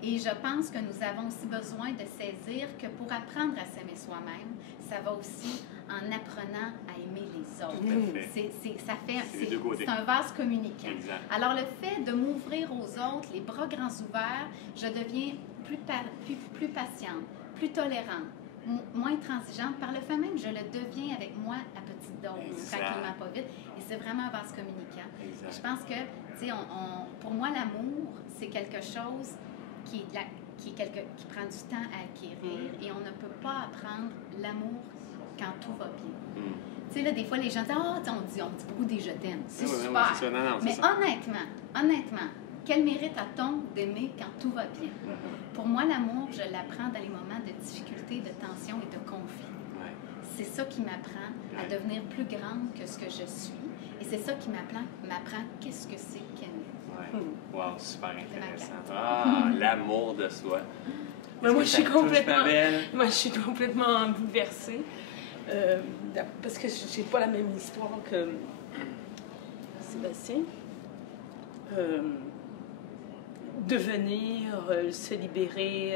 Et je pense que nous avons aussi besoin de saisir que pour apprendre à s'aimer soi-même, ça va aussi en apprenant à aimer les autres. C'est un vase communicant. Exact. Alors, le fait de m'ouvrir aux autres, les bras grands ouverts, je deviens plus patiente, plus tolérante, moins transigeante. Par le fait même, je le deviens avec moi à petite dose, tranquillement, pas vite. Et c'est vraiment un vase communicant. Exact. Je pense que, tu sais, pour moi, l'amour, c'est quelque chose qui prend du temps à acquérir et on ne peut pas apprendre l'amour quand tout va bien. Tu sais, là, des fois, les gens disent « Ah, on dit beaucoup des je t'aime. » C'est super. C'est ça. Non, Mais c'est ça. honnêtement, quel mérite a-t-on d'aimer quand tout va bien? Pour moi, l'amour, je l'apprends dans les moments de difficulté, de tension et de conflit. Ouais. C'est ça qui m'apprend à devenir plus grande que ce que je suis. Et c'est ça qui m'apprend qu'est-ce que c'est qu'aimer. Ouais. Wow, super intéressant. C'est Ah, l'amour de soi. Mais moi, Est-ce je que suis ça touche, complètement, ma belle? moi, je suis complètement bouleversée parce que j'ai pas la même histoire que Sébastien. Devenir, se libérer,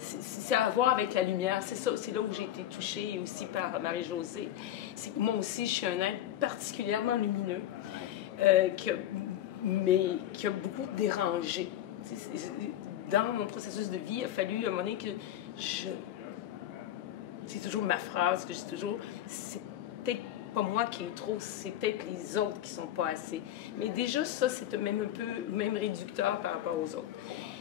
c'est à voir avec la lumière. C'est ça, c'est là où j'ai été touchée aussi par Marie-Josée. C'est que moi aussi, je suis un être particulièrement lumineux, mais qui a beaucoup dérangé. Dans mon processus de vie, il a fallu à un moment donné que c'est toujours ma phrase que je dis toujours, c'est peut-être pas moi qui est trop, c'est peut-être les autres qui sont pas assez. Mais déjà, ça, c'est même un peu même réducteur par rapport aux autres.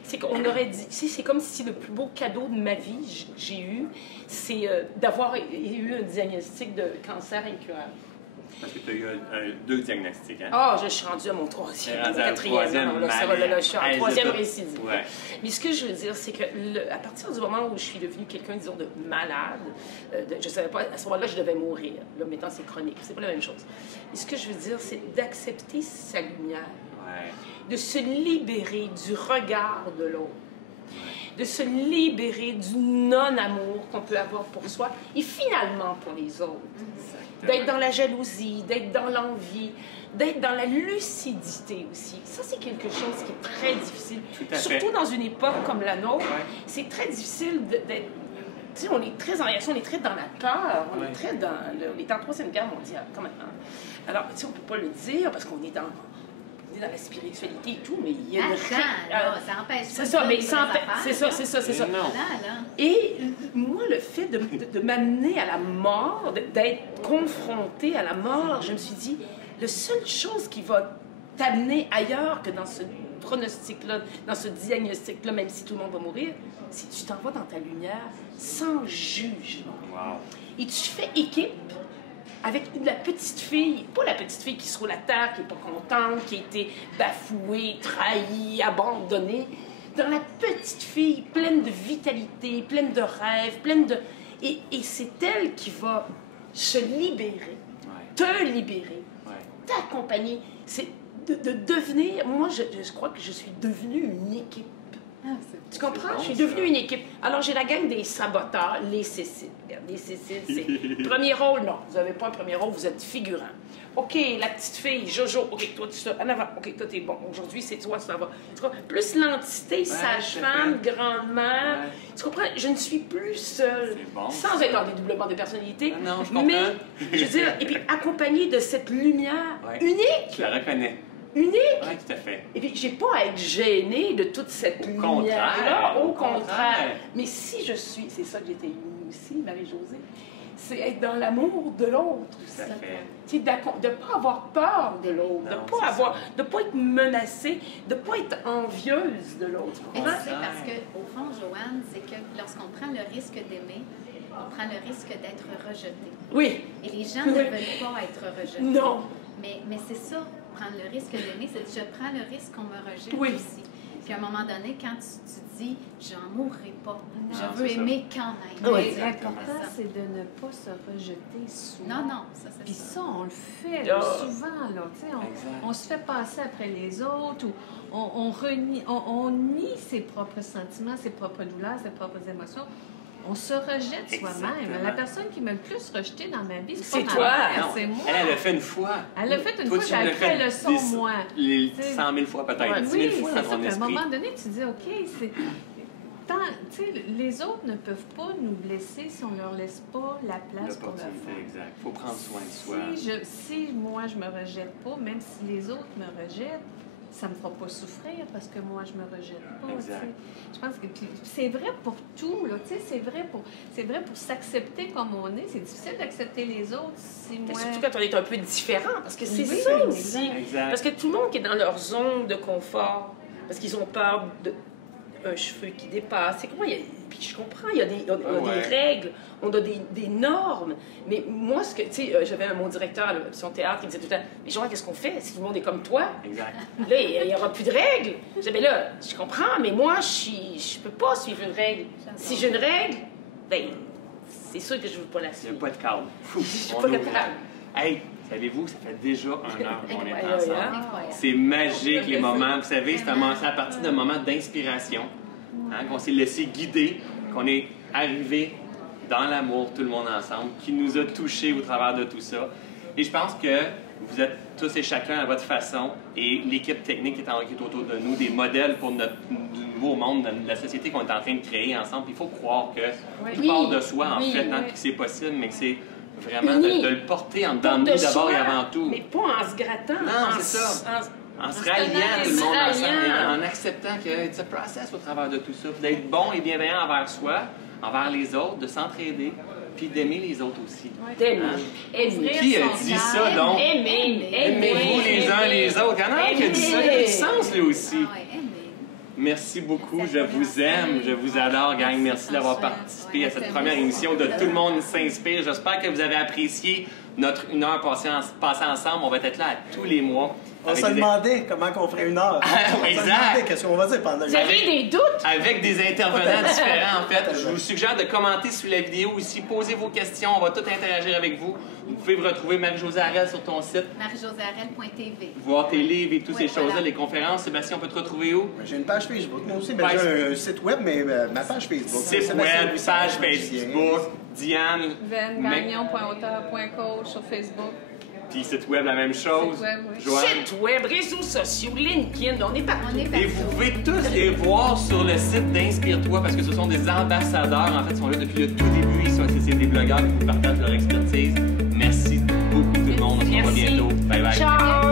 C'est qu'on aurait dit, c'est comme si le plus beau cadeau de ma vie j'ai eu, c'est d'avoir eu un diagnostic de cancer incurable. Parce que tu as eu deux diagnostics, hein? Ah, je suis rendue à mon troisième, Rendu à la quatrième. troisième, Non, là, ça va, là, je suis en Hey, troisième c'est pas- récidive. Ouais. Mais ce que je veux dire, c'est que à partir du moment où je suis devenue quelqu'un, disons, de malade, je savais pas, à ce moment-là, je devais mourir. Là, maintenant, c'est chronique, c'est pas la même chose. Et ce que je veux dire, c'est d'accepter sa lumière, Ouais. de se libérer du regard de l'autre, de se libérer du non-amour qu'on peut avoir pour soi et finalement pour les autres. D'être dans la jalousie, d'être dans l'envie, d'être dans la lucidité aussi. Ça, c'est quelque chose qui est très difficile. Tout à fait. Surtout dans une époque comme la nôtre, Ouais. c'est très difficile d'être... Tu sais, on est très en réaction, on est très dans la peur, on Ouais. est très dans... on est en Troisième Guerre mondiale, quand même. Hein. Alors, tu sais, on ne peut pas le dire parce qu'on est dans la spiritualité et tout, mais il y a une... Attends, ça empêche C'est pas ça, de mais dire ça des empêche... affaires, C'est ça, là. c'est ça, c'est ça. Non. Là. Et moi, le fait de m'amener à la mort, d'être confrontée à la mort, je me suis dit, la seule chose qui va t'amener ailleurs que dans ce pronostic-là, dans ce diagnostic-là, même si tout le monde va mourir, c'est que tu t'en vas dans ta lumière sans jugement. Wow. Et tu fais équipe avec la petite fille, pas la petite fille qui se roule à terre, qui n'est pas contente, qui a été bafouée, trahie, abandonnée, dans la petite fille pleine de vitalité, pleine de rêves, pleine de... Et c'est elle qui va se libérer, Ouais. te libérer, Ouais. t'accompagner. C'est de devenir... Moi, je crois que je suis devenue une équipe. Tu comprends? bon, Je suis ça. devenue une équipe. Alors, j'ai la gang des saboteurs, les Céciles. Regarde, les Céciles, c'est... Premier rôle, non. Vous n'avez pas un premier rôle, vous êtes figurant. OK, la petite fille, Jojo. OK, toi, tu ça. En avant. OK, toi, t'es bon. Aujourd'hui, c'est toi, ça va. Tu comprends? Plus l'entité, sage-femme, grand-mère. Ouais. Tu comprends? Je ne suis plus seule. C'est bon, Sans ça. être en dédoublement de personnalité. Ah non, je comprends. Mais, je veux dire, et puis accompagnée de cette lumière Ouais. unique. Je la reconnais. Unique. Oui, tout à fait. Et puis, j'ai pas à être gênée de toute cette lumière-là, contraire, au au contraire. contraire. Mais si je suis, c'est ça que j'étais émue aussi, Marie-Josée, c'est être dans l'amour de l'autre. Tout à fait. C'est de ne pas avoir peur de l'autre, de ne pas être menacée, de ne pas être envieuse de l'autre. Et c'est parce qu'au fond, Joanne, c'est que lorsqu'on prend le risque d'aimer, on prend le risque d'être rejeté. Oui. Et les gens ne veulent pas être rejetés. Non. Mais c'est ça, prendre le risque d'aimer, c'est je prends le risque qu'on me rejette Oui. aussi. Puis à un moment donné, quand tu dis « j'en mourrai pas, je Non, veux c'est ça. aimer quand même ». Oui, l'important, c'est de ne pas se rejeter souvent. Non, ça c'est Puis ça. ça, on le fait là, souvent. Là, tu sais, Exact. on se fait passer après les autres ou on nie ses propres sentiments, ses propres douleurs, ses propres émotions. On se rejette soi-même. Exactement. La personne qui m'a le plus rejetée dans ma vie, C'est pas toi. ma mère, Non, c'est moi. Elle l'a fait une fois. Elle l'a fait une Toi, fois, tu j'ai l'as appris fait la leçon, moi. 100 000 fois peut-être, 10 000 Oui, fois c'est dans ça. ton Puis à un esprit. moment donné, tu dis, OK, c'est... Tu sais, les autres ne peuvent pas nous blesser si on ne leur laisse pas la place pour le L'opportunité, faire. exact. Il faut prendre soin de soi. Si moi, je me rejette pas, même si les autres me rejettent, ça me fera pas souffrir parce que moi, je me rejette pas. Exact. Tu sais. Je pense que puis c'est vrai pour tout, là. Tu sais, c'est vrai pour s'accepter comme on est. C'est difficile d'accepter les autres si moi... Surtout quand on est un peu différent, parce que c'est Oui, ça aussi. Exact. Parce que tout le monde qui est dans leur zone de confort, parce qu'ils ont peur d'un cheveu qui dépasse. C'est comment puis je comprends, il y a des règles, on a des normes. Mais moi, tu sais, j'avais mon directeur à l'option théâtre qui me disait tout le temps, mais Joanne, qu'est-ce qu'on fait si tout le monde est comme toi? Exact. Là, il n'y aura plus de règles. Je disais, mais là, je comprends, mais moi, je peux pas suivre une règle. Si j'ai une règle, ben, c'est sûr que je ne veux pas la Il n'y suivre. a pas de cadre. Je suis pas capable. Hey, savez-vous, ça fait déjà 1 heure qu'on est Incroyable. ensemble. Incroyable. C'est magique, les moments. Vous savez, c'est à partir d'un moment d'inspiration, qu'on s'est laissé guider, qu'on est arrivé dans l'amour, tout le monde ensemble, qui nous a touchés au travers de tout ça. Et je pense que vous êtes tous et chacun à votre façon, et l'équipe technique qui est autour de nous, des modèles pour notre nouveau monde, la société qu'on est en train de créer ensemble. Il faut croire que tout part de soi, en fait, puis que c'est possible, mais que c'est vraiment de le porter en dedans de nous d'abord et avant tout. Mais pas en se grattant. Non, c'est ça. En se ralliant tout le monde ensemble, et en acceptant que c'est un process au travers de tout ça, puis d'être bon et bienveillant envers soi, envers les autres, de s'entraider, puis d'aimer les autres aussi. Aimer. Qui a dit ça, donc? Aimez-vous les uns les autres. Il y en a un qui a dit ça, il a du sens, lui aussi. Ah ouais, aimer. Merci beaucoup, je vous aime, je vous adore, gang. Merci d'avoir participé à cette première émission de Tout le monde s'inspire. J'espère que vous avez apprécié notre 1 heure passée ensemble. On va être là à tous les mois. On se demandait comment on ferait 1 heure. On se Exact. demandait qu'est-ce qu'on va dire pendant Vous avez des doutes? Avec des intervenants différents, en fait. Je vous suggère de commenter sous la vidéo ici. Posez vos questions, on va tout interagir avec vous. Vous pouvez vous retrouver Marie-Josée Harel sur ton site, marijoséharel.tv. voir tes livres et toutes ces Oui, choses-là, voilà. les conférences. Sébastien, on peut te retrouver où? J'ai une page Facebook. Moi aussi, ben, j'ai un site web, mais ma page Facebook. Site Sébastien web, Louis page Sébastien. Facebook, Diane. Vengagnon.auteur.coach sur Facebook. Puis site web, la même chose. Site web, oui. Joanne. Site web, réseaux sociaux, LinkedIn, on est partout. On est Et partout. vous pouvez tous les voir sur le site d'Inspire-toi parce que ce sont des ambassadeurs. En fait, ils sont là depuis le tout début. C'est des blogueurs qui vous partagent leur expertise. Merci beaucoup tout le monde. On se revoit Merci. bientôt. Bye bye. Ciao!